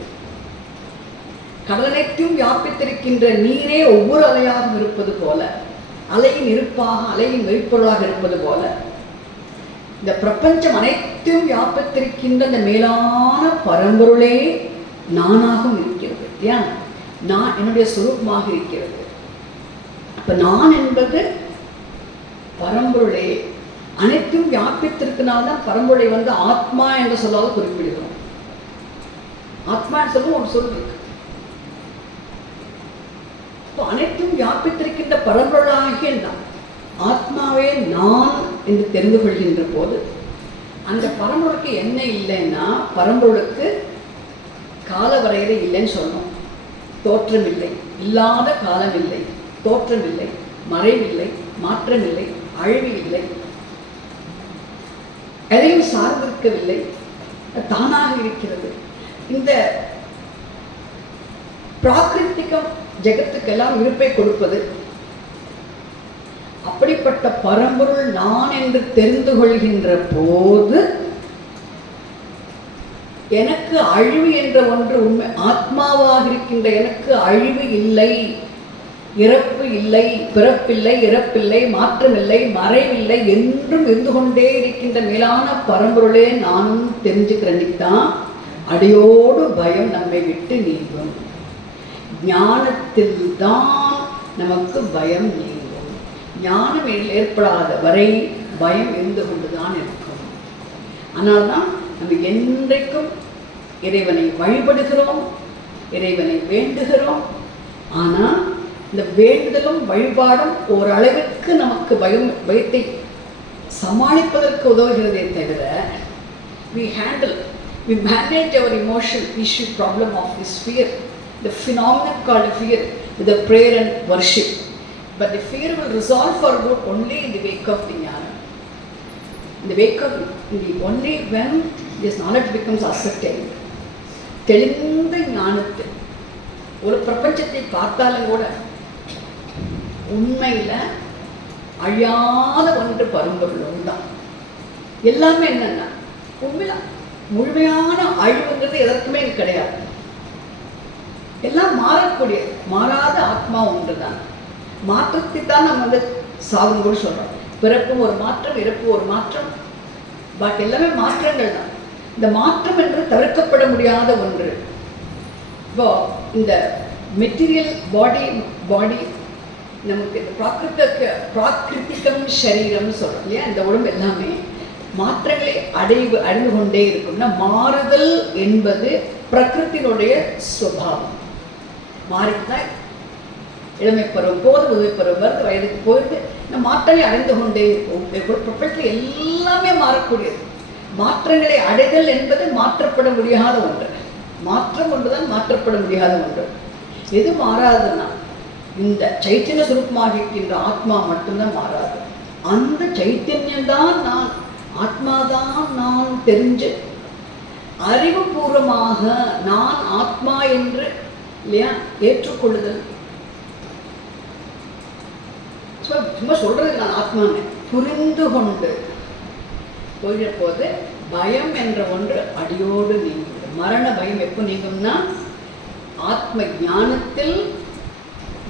கடலனைத்தையும் வியாபித்திருக்கின்ற நீரே ஒவ்வொரு அலையாகவும் இருப்பது போல, அலையின் இருப்பாக அலையின் மெய்ப்பொருளாக இருப்பது போல, இந்த பிரபஞ்சம் அனைத்தையும் வியாபித்திருக்கின்ற அந்த மேலான பரம்பொருளே நானாகவும் இருக்கிறது இல்லையா. நான் என்னுடைய சுரூபமாக இருக்கிறது. அப்ப நான் என்பது பரம்பொருளே அனைத்தும் வியாபித்திருக்கனால்தான் பரம்பொருளை வந்து ஆத்மா என்று சொல்லாத குறிப்பிடுகிறோம். ஆத்மா சொல்லும் ஒரு சொல் இருக்கு. அனைத்தும் வியாபித்திருக்கின்ற பரம்பொருளாகிய நான், ஆத்மாவே நான் என்று தெரிந்து கொள்கின்ற போது, அந்த பரம்பொருளுக்கு என்ன இல்லைன்னா, பரம்பொருளுக்கு கால வரையறை இல்லைன்னு சொல்லணும். தோற்றம் இல்லை, இல்லாத காலம் இல்லை, தோற்றம் இல்லை, மறைவில்லை, மாற்றம் இல்லை, அழிவு இல்லை, எதையும் சார்ந்திருக்கவில்லை, தானாக இருக்கிறது. இந்த பிராகிருத்திகம் ஜெகத்துக்கெல்லாம் இருப்பை கொடுப்பது, அப்படிப்பட்ட பரம்பொருள் நான் என்று தெரிந்து கொள்கின்ற போது எனக்கு அழிவு என்ற ஒன்று உண்மை, ஆத்மாவாக இருக்கின்ற எனக்கு அழிவு இல்லை, இறப்பு இல்லை, பிறப்பில்லை, இறப்பில்லை, மாற்றமில்லை, மறைவில்லை, என்றும் இருந்து கொண்டே இருக்கின்ற மேலான பரம்பொருளே நானும் தெரிஞ்சுக்கிறன்னித்தான் அடியோடு பயம் நம்மை விட்டு நீங்கும். ஞானத்தில் தான் நமக்கு பயம் நீங்கும். ஞானம் ஏற்படாத வரை பயம் இருந்து கொண்டுதான் இருக்கும். அதனால்தான் நம்ம என்றைக்கும் இறைவனை வழிபடுகிறோம், இறைவனை வேண்டுகிறோம். ஆனால் இந்த வேண்டுதலும் வழிபாடும் ஓரளவிற்கு நமக்கு பயத்தை சமாளிப்பதற்கு உதவுகிறதே தவிர we manage our emotional issue problem of this fear, the phenomenon called fear, with the prayer and worship. But the fear will resolve for good only in the wake of the jnana. In the wake of only when this knowledge becomes ascertained. தெளிந்த ஞானத்தில் ஒரு பிரபஞ்சத்தை பார்த்தாலும் கூட உண்மையில் அழியாத ஒன்று பரம்பொருள் தான். எல்லாமே என்னன்னா உண்மையா முழுமையான அழிவுங்கிறது எதற்குமே கிடையாது. எல்லாம் மாறக்கூடிய மாறாத ஆத்மா ஒன்று தான். மாற்றத்தை தான் நம்ம சாதம் கூட சொல்றோம். பிறப்பும் ஒரு மாற்றம், இறப்பு ஒரு மாற்றம், பட் எல்லாமே மாற்றங்கள் தான். இந்த மாற்றம் என்று தவிர்க்கப்பட முடியாத ஒன்று. இப்போ இந்த மெட்டீரியல் பாடி நமக்கு இந்த பிராகிருத்திகம் சரீரம்னு சொல்றோம் இல்லையா, இந்த உடம்பு எல்லாமே மாற்றங்களை அடைந்து கொண்டே இருக்கும்னா மாறுதல் என்பது பிரகிருத்தினுடைய சுபாவம். மாறித்தான் இளமை பருவம் போது, முதுமை பருவம் வருது, வயதுக்கு போயிடுது, இந்த மாற்றங்களை அடைந்து கொண்டே இருக்கும். பிரபஞ்சத்தில் எல்லாமே மாறக்கூடியது. மாற்றங்களை அடைதல் என்பது மாற்றப்பட முடியாத ஒன்று. மாற்றம் ஒன்றுதான் மாற்றப்பட முடியாத ஒன்று. எது மாறாதுன்னா இந்த சைத்தன்ய சுரூபமாக இருக்கின்ற ஆத்மா மட்டும்தான் மாறாது. அந்த சைத்தன்யம்தான் நான், ஆத்மாதான் நான் தெரிஞ்சு அறிவுபூர்வமாக நான் ஆத்மா என்று இல்லையா ஏற்றுக்கொள்ளுதல். சும்மா சொல்றது நான் ஆத்மான்னு புரிந்து கொண்டு போகிற போது பயம் என்ற ஒன்று அடியோடு நீங்கும். மரண பயம் எப்போ நீங்கும்னா ஆத்ம ஞானத்தில்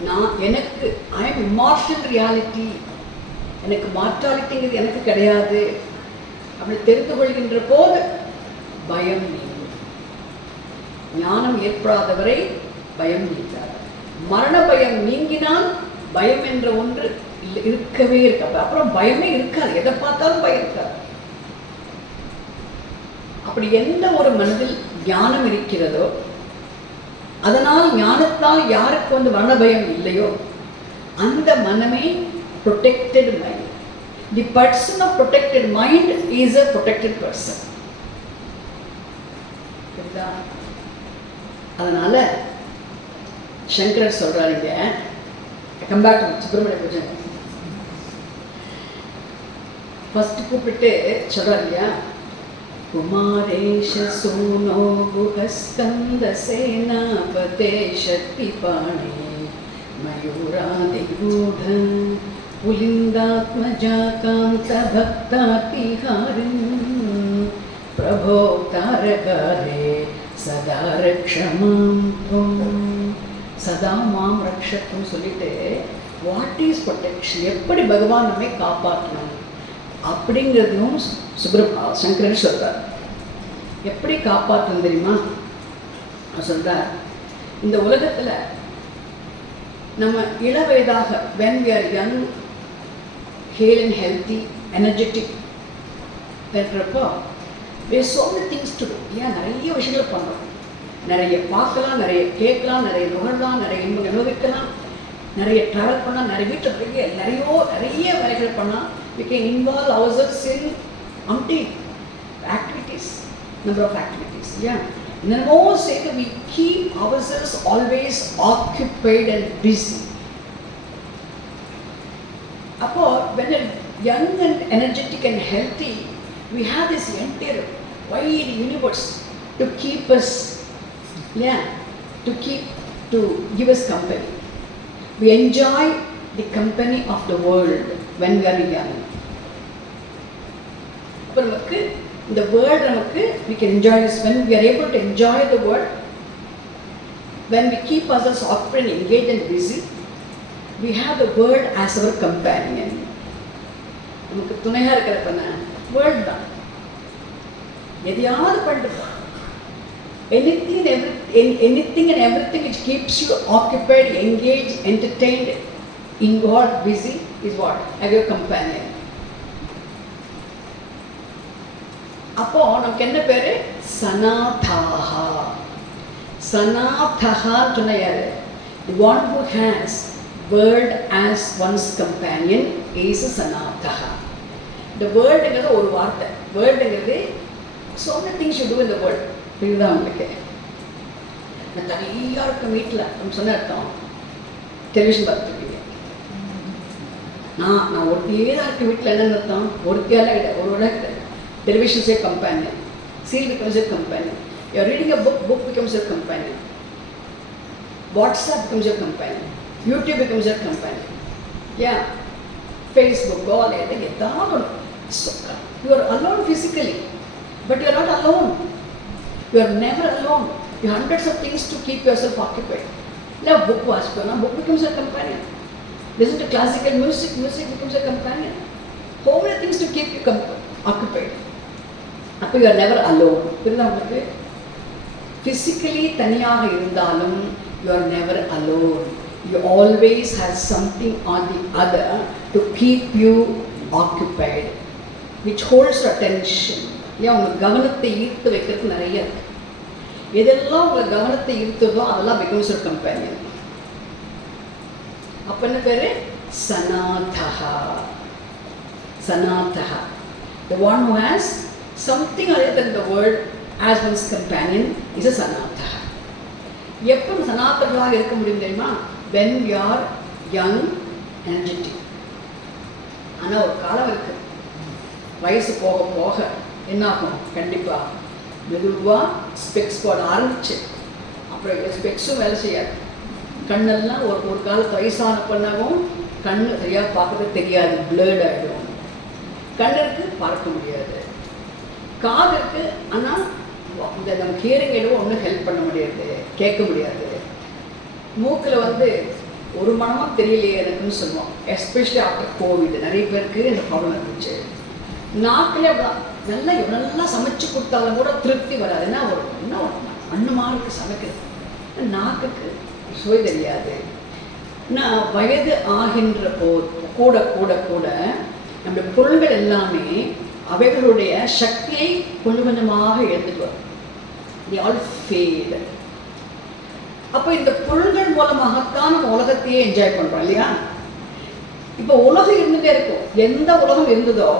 நான் எனக்கு ஐ எம் இம்மார்டல் ரியாலிட்டி, எனக்கு மார்டாலிட்டிங்கிறது எனக்கு கிடையாது அப்படி தெரிந்து கொள்கின்ற போது பயம் நீங்கும். ஞானம் ஏற்படாதவரை பயம் நீங்காது. மரண பயம் நீங்கினால் பயம் என்ற ஒன்று இருக்கவே இருக்காது. அப்புறம் பயமே இருக்காது, எதை பார்த்தாலும் பயம் இருக்காது. அப்படி எந்த ஒரு மனதில் ஞானம் இருக்கிறதோ, அதனால் ஞானத்தால் யாருக்கு மரண பயம் இல்லையோ அந்த மனமே protected mind. The person of protected mind is a protected person. அதனால சங்கரர் சொல்றாருங்க, come back to சுப்பிரமணிய பூஜை. ஃபர்ஸ்ட் கூப்பிட்டு சொல்றாரு இல்லையா, குமாரேஷ சூனோ குஹஸ்கந்த சேனாபதே சக்திபாணி மயூராதிகூட புலிந்தாத்மஜா காந்த பக்தாதிஹாரின் பிரபோ தாரகாரே சதா ரக்ஷமாம் துவம், சதா மாம் ரக்ஷத்தும் சொல்லிட்டு வாட் இஸ் ப்ரொடெக்ஷன், எப்படி பகவான் நம்மை காப்பாற்றணும் அப்படிங்கிறதும் சங்கரன் சொல்றார். எப்படி காப்பாற்றணும் தெரியுமா சொல்றார், இந்த உலகத்துல நம்ம இளவயதாக when we are young, hale and healthy, energetic இருக்கிறப்போ we have so many things to do. ஏன் நிறைய விஷயங்களை பண்ணுறோம், நிறைய பார்க்கலாம், நிறைய கேட்கலாம், நிறைய நுகரலாம், நிறைய இன்பம் அனுபவிக்கலாம், நிறைய ட்ராவல் பண்ணலாம், நிறைய வீட்டில் நிறைய வேலைகள் பண்ணலாம். We can involve ourselves in umpteen activities, number of activities. Yeah. In the most say that we keep ourselves always occupied and busy. When we're young and energetic and healthy, we have this entire wide universe to keep us, to give us company. We enjoy the company of the world. when we are young. அப்போ நமக்கு இந்த word நமக்கு we can enjoy this when we are able to enjoy the word, when we keep ourselves occupied, engaged and busy, we have the word as our companion. நமக்கு துணையா இருக்கிறப்ப word தான். எதையாவது பண்ணிட்டு anything and everything which keeps you occupied, engaged, entertained, involved, busy is what? As your companion. அப்போ நமக்கு என்ன பேரு? சனாதஹா. சனாதஹா சொன்ன யாரு? The one who has word as one's companion is a சனாதஹா. The wordங்கிறது ஒரு வார்த்தை. Wordங்கிறது so many things you do in the word. புரியுதா உங்களுக்கு? நான் தனியாக இருக்க வீட்டில் நம்ம சொன்ன அர்த்தம் டெலிவிஷன் பார்த்துருக்கீங்க. நான் ஒருத்தையே தான் இருக்க வீட்டில் என்னென்னு அர்த்தம்? ஒருத்தையால கிடையாது, ஒரு விட கிடையாது. Television is a companion. Serial becomes a companion. You are reading a book, book becomes your companion. WhatsApp becomes your companion. YouTube becomes your companion. Yeah. Facebook, all that. So, you are alone physically, but you are not alone. You are never alone. You have hundreds of things to keep yourself occupied. Now, book watch, book becomes your companion. Listen to classical music, music becomes your companion. So many things to keep you occupied. அப்போ you are never alone. புரியுதா உங்களுக்கு? Physically தனியாக இருந்தாலும் you are never alone. You always have something or the other to keep you occupied, which holds your attention. ஏன் உங்கள் கவனத்தை ஈர்த்து வைக்கிறதுக்கு நிறைய இருக்கு. எதெல்லாம் உங்கள் கவனத்தை ஈர்த்துதோ அதெல்லாம் becomes your companion. அப்போ என்ன பேரு? சனாதஹா. சனாதஹா. The one who has something other than the word as one's companion is a sanatha. எப்போ சனாதகளாக இருக்க முடியும் தெரியுமா? when we are young, energetic. ஆனால் ஒரு காலம் இருக்கு, வயசு போக போக என்ன ஆகும்? கண்டிப்பாக மெதுவாக ஸ்பெக்ஸ் போட ஆரம்பிச்சு அப்புறம் ஸ்பெக்ஸும் வேலை செய்யாது. கண்ணெல்லாம் ஒரு காலத்து வயசான பண்ணாலும் கண்ணு சரியாக பார்க்கறது தெரியாது, பிளர்ட் ஆகிடும். கண்ணுக்கு பார்க்க முடியாது, காது இருக்கு, ஆனால் இந்த நம்ம ஹியரிங் எதுவும் ஒன்றும் ஹெல்ப் பண்ண முடியாது, கேட்க முடியாது. மூக்கில் ஒரு மனமும் தெரியலையே எனக்குன்னு சொல்லுவோம். எஸ்பெஷலி ஆஃப்டர் கோவிட் நிறைய பேருக்கு இந்த ப்ராப்ளம் இருந்துச்சு. நாக்கிலே நல்லா நல்லா சமைச்சு கொடுத்தாலும் கூட திருப்தி வராது. என்ன அண்ணமாக இருக்குது சமைக்கிறது, நாக்குக்கு சுவை தெரியாது. நான் வயது ஆகின்ற கூட கூட கூட நம்முடைய பொருள்கள் எல்லாமே அவைகளுடைய சக்தியை கொஞ்சம் கொஞ்சமாக எடுத்துட்டு வரும். they all fade. அப்போ இந்த பொருள்கள் மூலமாகத்தான் நம்ம உலகத்தையே என்ஜாய் பண்ணுறோம் இல்லையா? இப்போ உலகம் இருந்துகிட்டே இருக்கும். எந்த உலகம் இருந்ததோ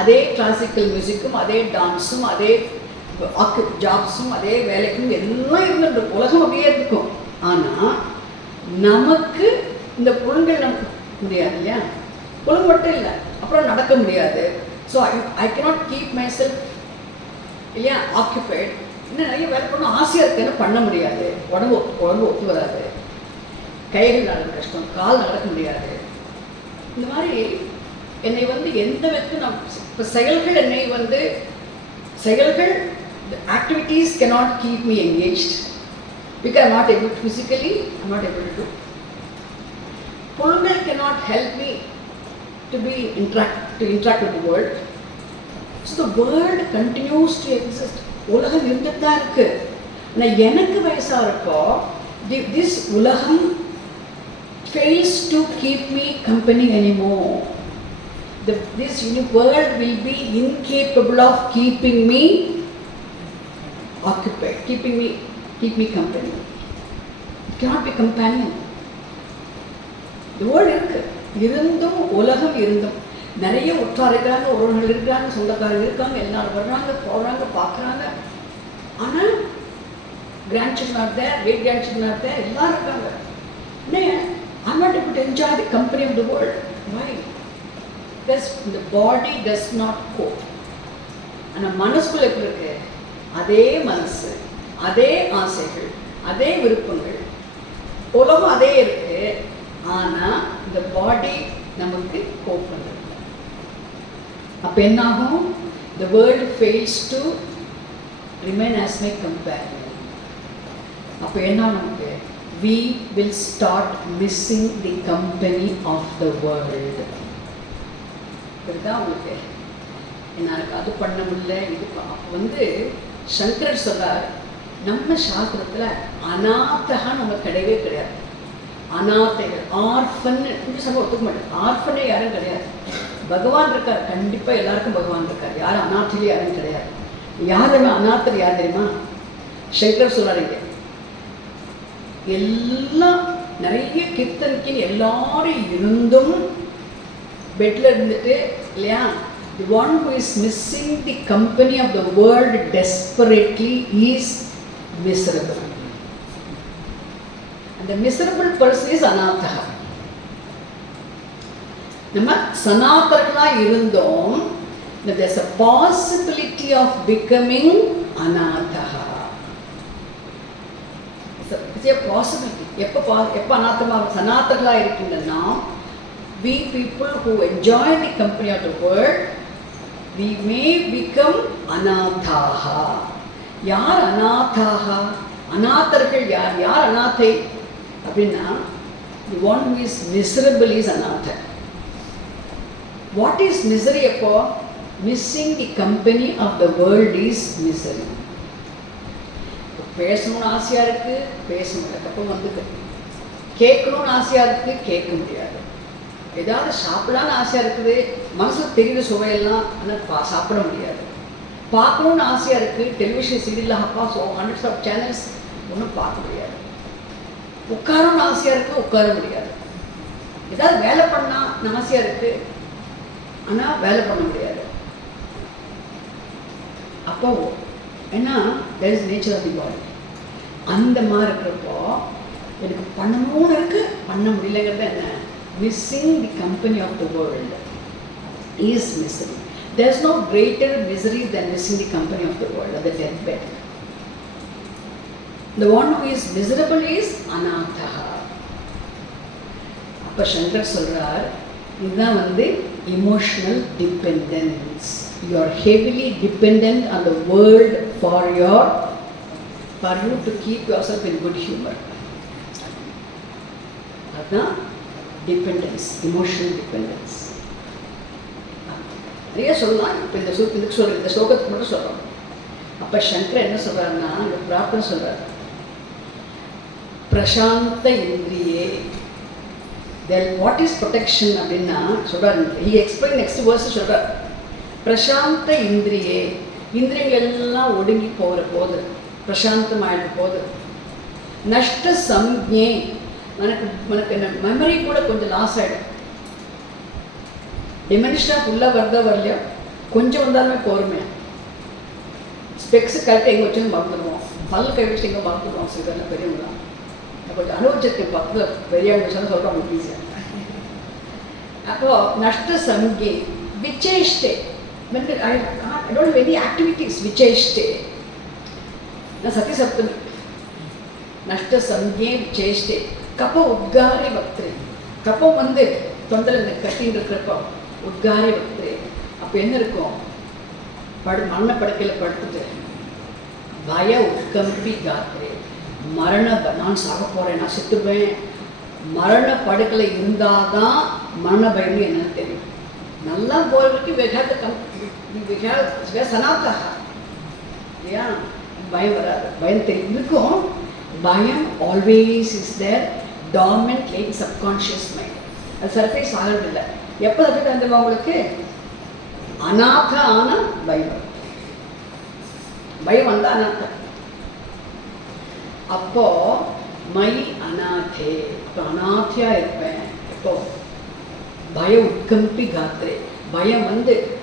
அதே கிளாசிக்கல் மியூசிக்கும் அதே டான்ஸும் அதே ஜாப்ஸும் அதே வேலைக்கும் எல்லாம் இருந்துட்டு உலகம் அப்படியே இருக்கும். ஆனால் நமக்கு இந்த பொருள்கள் நமக்கு முடியாது இல்லையா? பொருள் மட்டும் இல்லை, அப்புறம் நடக்க முடியாது. So I cannot keep myself இல்லையா ஆக்குபைட். இன்னும் நிறைய வேலை பண்ணணும் ஆசையாக இருக்குன்னு பண்ண முடியாது. உடம்பு ஒத்து வராது, கைகள் நடக்க கஷ்டம், கால் நடக்க முடியாது. இந்த மாதிரி என்னை எந்த விதத்துக்கு நான் இப்போ செயல்கள் activities cannot keep me engaged because I'm not able to physically, I'm not able to do. பொருள்கள் cannot help me to interact with the world. So the world continues to exist. உலகம் இருந்துட்டு தான் இருக்கு. ஆனால் எனக்கு வயசாக இருக்கோ this உலகம் fails to keep me company anymore. This world will be incapable of keeping me occupied, keep me company. It cannot be companion. The world இருக்கு, இருந்தும் உலகம் இருந்தும் நிறைய உற்றார் இருக்கிறாங்க, உறவுகள் இருக்கிறாங்க, சொந்தக்காரங்க இருக்காங்க, எல்லாரும் வர்றாங்க போகிறாங்க பார்க்குறாங்க. ஆனால் grand children are there, great grand children are there, எல்லாம் இருக்காங்க. I'm not able to enjoy the company of the world. Why? Because the body does not cope. ஆனால் மனசுக்குள்ள எப்படி இருக்கு? அதே மனசு, அதே ஆசைகள், அதே விருப்பங்கள், உலகம் அதே இருக்கு. ஆனால் இந்த பாடி நமக்கு கோப் பண்ணுறது. அப்போ என்னாகும்? The world fails to remain as my companion. அப்போ என்ன நமக்கு? We will start missing the company of the world. புரியுதா உங்களுக்கு? எனக்கு அது பண்ண முடியல, இது அப்போ சங்கரர் சொல்றார், நம்ம சாஸ்திரத்தில் அநாத்தகா நம்ம கிடையவே கிடையாது. அநாத்தைகள், ஆர்ஃபன் சொல்ல ஒத்துக்க மாட்டேன். ஆர்ஃபனே யாரும் கிடையாது. பகவான் இருக்கார், கண்டிப்பாக எல்லாருக்கும் பகவான் இருக்கார். யாரும் அநாத்திலே யாரும் கிடையாது. யாரும் அநாத்தர் யார் தெரியுமா? சங்கர் சொல்றாருங்க, எல்லாம் நிறைய கீர்த்தனுக்கின்னு எல்லாரும் இருந்தும் பெட்டில் இருந்துட்டு இல்லையா, the one who is missing the company of the world desperately is miserable. And the miserable person is anatha. நம்ம சனாதர்களாக இருந்தோம், there's a possibility of becoming anatha. It's a possibility. எப்போ அநாத்தமாக சனாதர்களாக இருக்கின்றனா, we people who enjoy the company of the world, we may become anathaha. யார் அநாத்தாக? அநாத்தர்கள் யார்? யார் அநாத்தை அப்படின்னா, the one who is miserable is anatha. What is misery? அப்போ missing the company of the world is misery. பேசணும்னு ஆசையாக இருக்குது, பேச முடியாது. அப்போ கேட்கணும்னு ஆசையாக இருக்குது, கேட்க முடியாது. ஏதாவது சாப்பிடலான்னு ஆசையாக இருக்குது, மனசுக்கு தெரியுது சுவையெல்லாம், ஆனால் சாப்பிட முடியாது. பார்க்கணுன்னு ஆசையாக இருக்குது, டெலிவிஷன் சீரியல்லாம் அப்பா ஹண்ட்ரட்ஸ் ஆஃப் சேனல்ஸ், ஒன்றும் பார்க்க முடியாது. உட்காரணும்னு ஆசையாக இருக்குது, உட்கார முடியாது. ஏதாவது வேலை பண்ணால் ஆசையாக இருக்குது, ஆனால் வேலை பண்ண முடியாது. அப்போ ஏன்னா that is nature of the body. அந்த மாதிரி இருக்கிறப்போ எனக்கு பண்ணணும்னு இருக்குது, பண்ண முடியலங்கிறது என்ன? Missing the company of the world is misery. There is no greater misery than missing the company of the world at the deathbed. The one who is miserable is anatha. அப்போ சங்கர் சொல்றார், இதுதான் emotional dependence. You are heavily dependent on the world for you to keep yourself in good humor. அதுதான் dependence, emotional dependence. நிறைய சொல்லலாம். இப்போ இந்த ஸ்லோகத்துக்கு மட்டும் சொல்கிறோம். அப்போ சங்கர் என்ன சொல்கிறாருன்னா, இந்த பிரார்த்தனை சொல்கிறார், பிரசாந்த இந்திரியே. தென் வாட் இஸ் ப்ரொடெக்ஷன் அப்படின்னா சொல்கிறார். ஹி எக்ஸ்பிளைன் நெக்ஸ்ட் வேர்ஸ் சொல்கிறார், பிரசாந்த இந்திரியே. இந்திரியங்கள் எல்லாம் ஒடுங்கி போகிற போது, பிரசாந்தம் ஆகிட்ட போது, நஷ்ட சம்ஞே, எனக்கு என்ன மெமரி கூட கொஞ்சம் லாஸ் ஆகிடும். டிமென்ஷனாக ஃபுல்லாக வருதா வரலையோ, கொஞ்சம் வந்தாலுமே போருமே. ஸ்பெக்ஸு கரெக்டாக எங்கே வச்சுன்னு மறந்துடுவோம், பல்லு கை வச்சு எங்கே மறந்துடுவோம். சிலர்லாம் பெரியவங்களாம் கொஞ்சம் அனுபவிச்சிருக்கேன், பக்கத்தில் பெரியவங்க வச்சாலும் சொல்கிறோம் அவங்களுக்கு ஈஸியாக. அப்போது நஷ்ட சம்ஞே விச்சேஷ்டே. When I don't have any activities, vicheshte. Na sati saptami. Nashta samgye vicheshte. Kappa udgare vaktre. Kappa தொண்டல இந்த கட்டின்னு இருக்கிறப்போ உட்காரே vaktre. அப்போ என்ன இருக்கும்? மரண படுக்கையில் படுத்துட்டு பய உட்கம்பி காத்திரே. நான் சாக போகிறேன், நான் செத்துருவேன். மரண படுக்கையில் இருந்தால் தான் மரண பயம்னு என்னன்னு தெரியும். நல்லா போகிறதுக்கு சனாத்தா இல்லையா, பயம் வராது. பயம் தெரியும் இருக்கும். பயம் always is there, torment like subconscious mind. அது சர்ஃபேஸ் ஆகிறதில்லை. எப்போ சர்ஃபேஸ் வந்துடுவா உங்களுக்கு? அநாத ஆன பயம். பயம் வந்தால் அநாத. அப்போ மை அநாதே. இப்போ அநாதையாக இருப்பேன். இப்போ பய உட்கம்பி காத்திரே. பயம்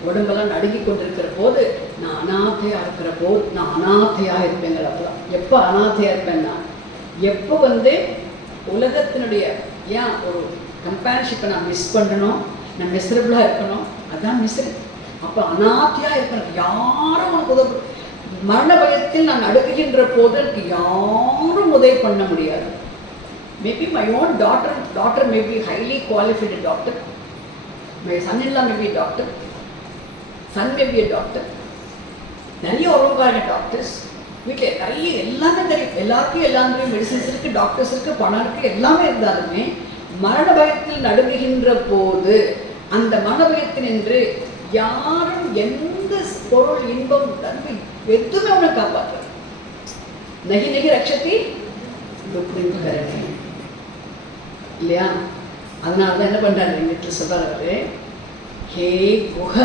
உடம்பெல்லாம் நடுங்கி கொண்டிருக்கிற போது நான் அநாதையாக இருக்கிற போது நான் அநாதையாக இருப்பேங்கிறப்பெல்லாம். எப்போ அநாதையாக இருப்பேன்னா, எப்போ உலகத்தினுடைய ஏன் ஒரு கம்பேரிஷிப்பை நான் மிஸ் பண்ணணும், நான் மிசரபிளாக இருக்கணும், அதுதான் மிசரி. அப்போ அநாதையாக இருக்கணும். யாரும் உனக்கு உதவு. மரண பயத்தில் நான் நடுங்குகின்ற போது எனக்கு யாரும் உதவி பண்ண முடியாது. Maybe my own daughter may be highly qualified doctor. My son-in-law may be a doctor. Son may be doctor, நிறைய உறவுக்கான டாக்டர்ஸ் வீட்டில் நிறைய எல்லாமே தெரியும், எல்லாருக்கும் எல்லாம் தெரியும், மெடிசின்ஸ் இருக்குது, டாக்டர்ஸ் இருக்குது, பணம் இருக்குது, எல்லாமே இருந்தாலுமே மரண பயத்தில் நடுங்குகின்ற போது அந்த மரண பயத்தினின்று யாரும் எந்த பொருள் இன்பம் தன்மை எதுவுமே அவனை காப்பாற்ற நகி நகி ரட்சத்தி துப்புரிந்து இல்லையா? அதனால தான் என்ன பண்ணுறாரு எங்கள் வீட்டில் சொல்கிறாரு, ஹே குஹ,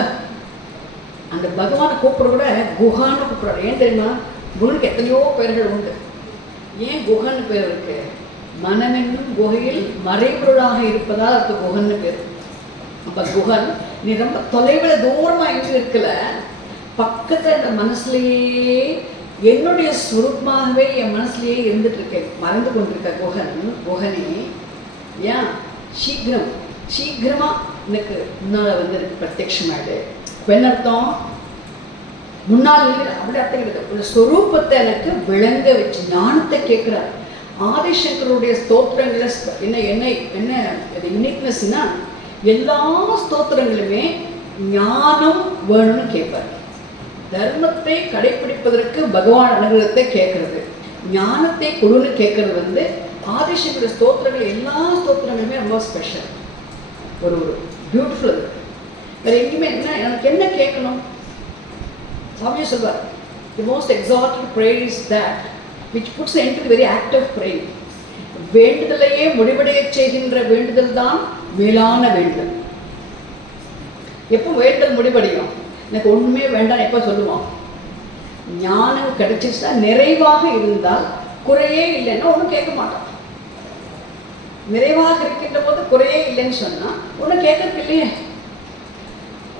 அந்த பகவானை கூப்பிட கூட குஹான்னு கூப்பிட்றாரு. ஏன் தெரியுமா? குஹனுக்கு எத்தனையோ பேர்கள் உண்டு. ஏன் குஹன்னு பேர் இருக்கு? மனமென்னும் குகையில் மறைபொருளாக இருப்பதால் அதுக்கு குஹன்னு பேர். அப்போ குஹன் நீ ரொம்ப தொலைவில் தூரமாக எங்கே இருக்கல, பக்கத்தில் இந்த மனசுலேயே என்னுடைய சுரூபமாகவே என் மனசுலேயே இருந்துட்டு இருக்கேன், மறந்து கொண்டிருக்க குஹனே ஏன் சீக்கிரமாக எனக்கு முன்னால் வந்து எனக்கு பிரத்யட்சமாயிடு. என்ன அர்த்தம்? முன்னால் அப்படி அர்த்தம் கிடையாது, ஒரு ஸ்வரூபத்தை எனக்கு விளங்க வச்சு ஞானத்தை கேட்குறார். ஆதிசங்கருடைய ஸ்தோத்திரங்களை என்ன என்ன என்ன யூனிக்னஸ்னா, எல்லா ஸ்தோத்திரங்களுமே ஞானம் வேணும்னு கேட்பார். தர்மத்தை கடைப்பிடிப்பதற்கு பகவான் அனுகிரகத்தை கேட்கறது, ஞானத்தை கொடுன்னு கேட்கறது வந்து ஆதிசங்கருடைய ஸ்தோத்திரங்கள் எல்லா ஸ்தோத்திரங்களுமே ரொம்ப ஸ்பெஷல், ஒரு பியூட்டிஃபுல். வேறு எங்கேயுமே என்ன எனக்கு என்ன கேட்கணும்? சாமியை சொல்வார், the most exalted prayer is that which puts an end to the very act of praying. வேண்டுதலையே முடிவடைய செய்கின்ற வேண்டுதல் தான் மேலான வேண்டுதல். எப்போ வேண்டுதல் முடிவடையும்? எனக்கு ஒன்றுமே வேண்டாம் எப்போ சொல்லுவோம்? ஞானம் கிடைச்சிச்சுன்னா, நிறைவாக இருந்தால், குறையே இல்லைன்னா ஒன்றும் கேட்க மாட்டோம். நிறைவாக இருக்கின்ற போது குறையே இல்லைன்னு சொன்னால் ஒன்றும் கேட்கறதுக்கு இல்லையே,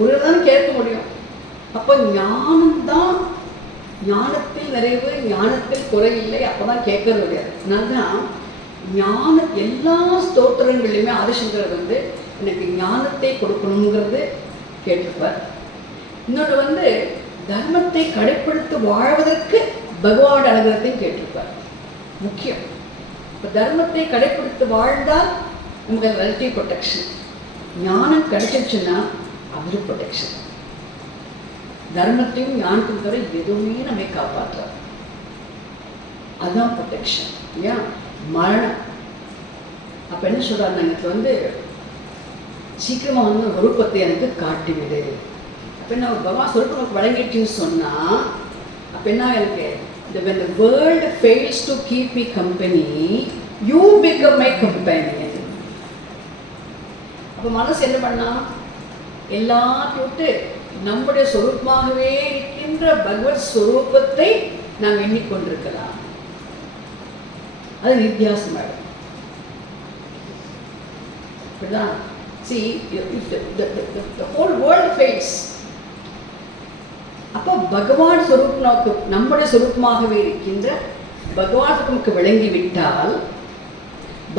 குறைதானே கேட்க முடியும். அப்போ ஞானம்தான், ஞானத்தில் நிறைவு, ஞானத்தில் குறை இல்லை, அப்போ தான் கேட்கறது கிடையாது. அதனால்தான் ஞான எல்லா ஸ்தோத்திரங்களையுமே ஆதிசங்கரர் வந்து எனக்கு ஞானத்தை கொடுக்கணுங்கிறது கேட்டிருப்பார். இன்னொன்று வந்து தர்மத்தை கடைப்பிடித்து வாழ்வதற்கு பகவான் அனுகிரகத்தையும் கேட்டிருப்பார். முக்கியம். இப்போ தர்மத்தை கடைப்பிடித்து வாழ்ந்தால் நமக்கு அது ரிலேட்டிவ் ப்ரொடெக்ஷன். ஞானம் கிடைச்சிச்சுன்னா அது ப்ரொடெக்ஷன். தர்மத்தையும் ஞானத்தையும் தவிர எதுவுமே நம்மை காப்பாற்றாது, அதுதான் ப்ரொடெக்ஷன். இல்லையா? மரணம். அப்போ என்ன சொல்கிறாருன்னா, எனக்கு வந்து சீக்கிரமாக வந்து ரூபத்தை எனக்கு காட்டிவிடு. அப்போ என்ன பகவான் சொல்லிட்டு நமக்கு வழங்கிடுச்சின்னு சொன்னால், அப்போ என்ன எனக்கு when the world fails to keep me company, you become my companion. அப்போ மனசு என்ன பண்ணா, எல்லாத்தையும் விட்டு நம்முடைய சொரூபமாகவே இருக்கின்ற பகவத் ஸ்வரூபத்தை நாம் எண்ணிக்கொண்டிருக்கலாம். அது வித்தியாசமாயிடும். இப்படிதான். See, if the whole world fails, அப்போ பகவான் ஸ்வரூப் நம்முடைய ஸ்வரூபமாகவே இருக்கின்ற பகவான் நமக்கு விளங்கிவிட்டால்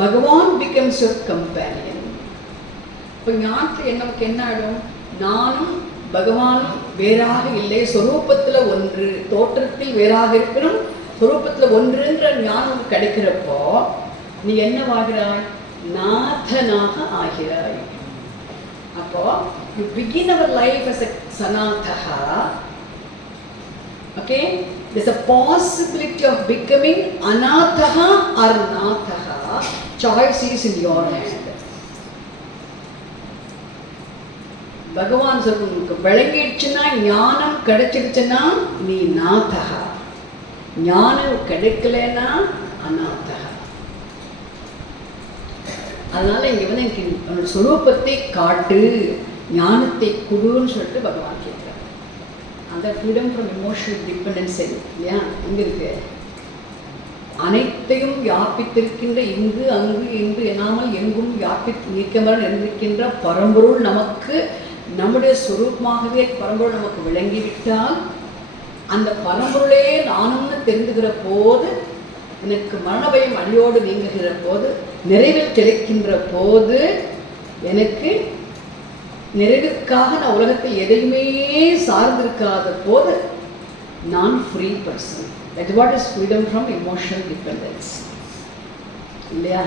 பகவான் becomes your companion. இப்போ ஞானத்தில் நமக்கு என்ன ஆகிடும்? நானும் பகவானும் வேறாக இல்லை, ஸ்வரூபத்தில் ஒன்று, தோற்றத்தில் வேறாக இருக்கணும், ஸ்வரூபத்தில் ஒன்றுன்ற ஞானம் கிடைக்கிறப்போ நீ என்னவாகிறாய்? நாதனாக ஆகிறாய். அப்போ you begin our life as a sanatha. Okay, there's a possibility of becoming anatha or natha. Choice is in your hand. பகவான் சொல்லுங்க, விளங்கிடுச்சுன்னா, ஞானம் கிடைச்சிடுச்சுன்னா நீ நாதா, ஞானம் கிடைக்கலன்னா அநாதா. அதனால இங்கே வந்து எனக்கு உன்னோட ஸ்வரூபத்தை காட்டு, ஞானத்தை கொடுன்னு சொல்லிட்டு பகவான் கேட்குறார். அந்த ஃப்ரீடம் ஃப்ரம் எமோஷனல் டிபெண்டன்ஸ் இல்லையா? இங்கே இருக்கு. அனைத்தையும் வியாபித்திருக்கின்ற இங்கு அங்கு இங்கு என்னாமல் எங்கும் நீக்கமர இருந்திருக்கின்ற பரம்பொருள் நமக்கு நம்முடைய ஸ்வரூபமாகவே பரம்பொருள் நமக்கு விளங்கிவிட்டால், அந்த பரம்பொருளே நானும்னு தெரிந்துகிற போது, எனக்கு மரணபயம் அடியோடு நீங்குகிற போது, நிறைவில் கிடைக்கின்ற போது, எனக்கு நிறைவுக்காக நான் உலகத்தில் எதையுமே சார்ந்திருக்காத போது நான் free person. That what is freedom from emotional dependence. இல்லையா?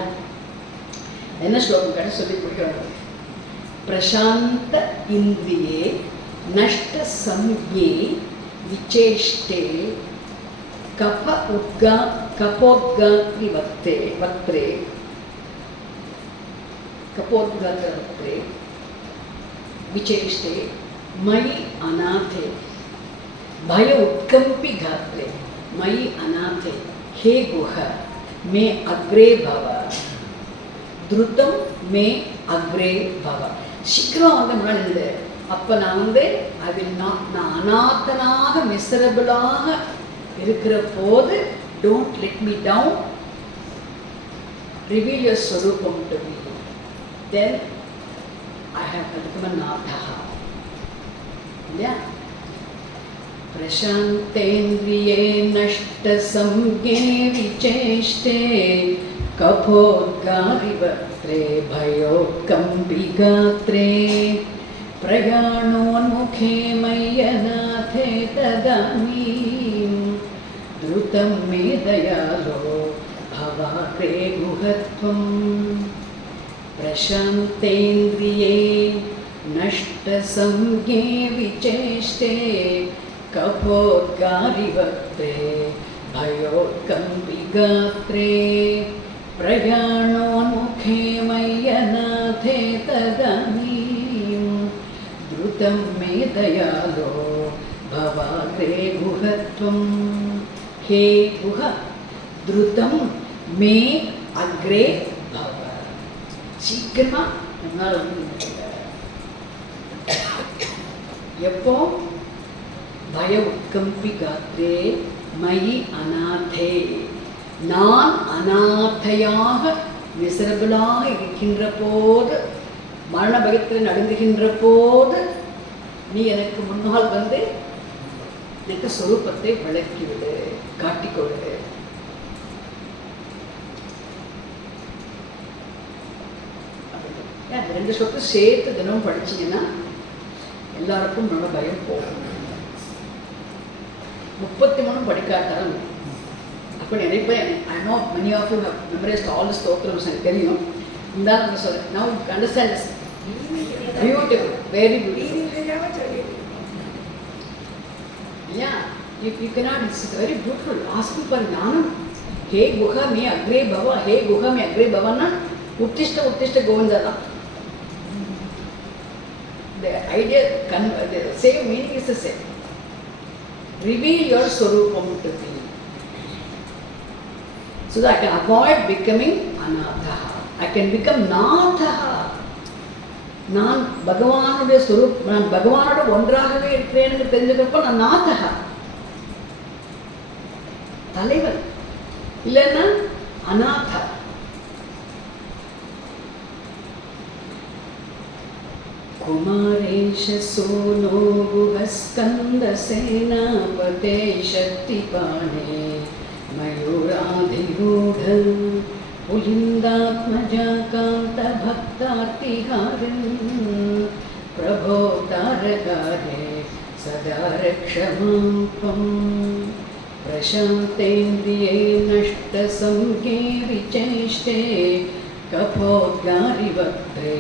என்ன ஸ்லோகம் கடை சொல்லி கொடுக்குறாங்க? பிரசாந்த இந்திரியே नष्टसंज्ञे विचेष्टे कपोद्गात्रिवक्त्रे विचेष्टे मयि अनाथे भय उत्कंपि गात्रे मयि अनाथे हे गुह मे अग्रे भव द्रुतं मे अग्रे भव शीघ्रम வந்து முன்னாடி நில்லு அப்ப நான் வந்து I will not நான் அநாதனாக மிசரபிளாக இருக்கிற போது don't let me down, reveal your swarupam to me, then I have become a natha. Yeah. प्रशान्तेन्द्रिये नष्टसंज्ञे विचेष्टे कपोद्गारिवक्त्रे भयोत्कम्पिगात्रे प्रयाणोन्मुखे मय्यनाथे तदानीं द्रुतं मे दयालो भवाग्रे गुहत्वं प्रशान्तेन्द्रिये नष्टसंज्ञे विचेष्टे कपोद्गारिवक्त्रे भयोत्कम्पिगात्रे प्रयाणोन्मुखे मय्यनाथे तदानीं द्रुतं मे दयालो भवाग्रे गुहत्वं हे गुह द्रुतं मे अग्रे भव शीघ्रमा என்னால் எப்போ भय उत्कंपि गात्रे मयि अनाथे நான் அநாதையாக மிசரபிளாக இருக்கின்ற போது மரண பயத்தில் நடுங்குகின்ற போது நீ எனக்கு முன்னால் வந்து எனக்கு சொரூபத்தை விளக்கிவிடு காட்டிக்கொடு. அந்த ரெண்டு சொத்து சேர்த்து தினமும் படிச்சீங்கன்னா எல்லாருக்கும் நல்ல பயம் போகும். 33 படிக்காட்டாலும் அப்போ நினைப்பேன். I know many of you have memorized all the stotrams எனக்கு தெரியும். இருந்தாலும் நான் சொல்றேன். Now you understand this. Beautiful, very beautiful. Yeah, you cannot. It's very beautiful. Asking for Jnanam. Hey Guha me agre bhava. Hey Guha me agre bhava na. Uttishta Govindana. The idea, the same meaning is the same. Reveal your swarupam to me, so that I can avoid becoming anatha. I can become natha. நான் பகவானுடைய ஸ்வரூப், நான் பகவானோட ஒன்றாகவே இருக்கிறேன்னு தெரிஞ்சுக்கப்போ நான் நாதகா, தலைவன், இல்லைன்னா அநாதா. कुमारेश सोनो गुहस्कन्दसेनापते शक्तिपाणे मयूराधिरूढ पुलिन्दात्मजाकान्तभक्तार्तिहारिन् प्रभो तारकारे सदा रक्ष मां त्वं प्रशान्तेन्द्रिये नष्टसंज्ञे विचेष्टे कपोद्गारिवक्त्रे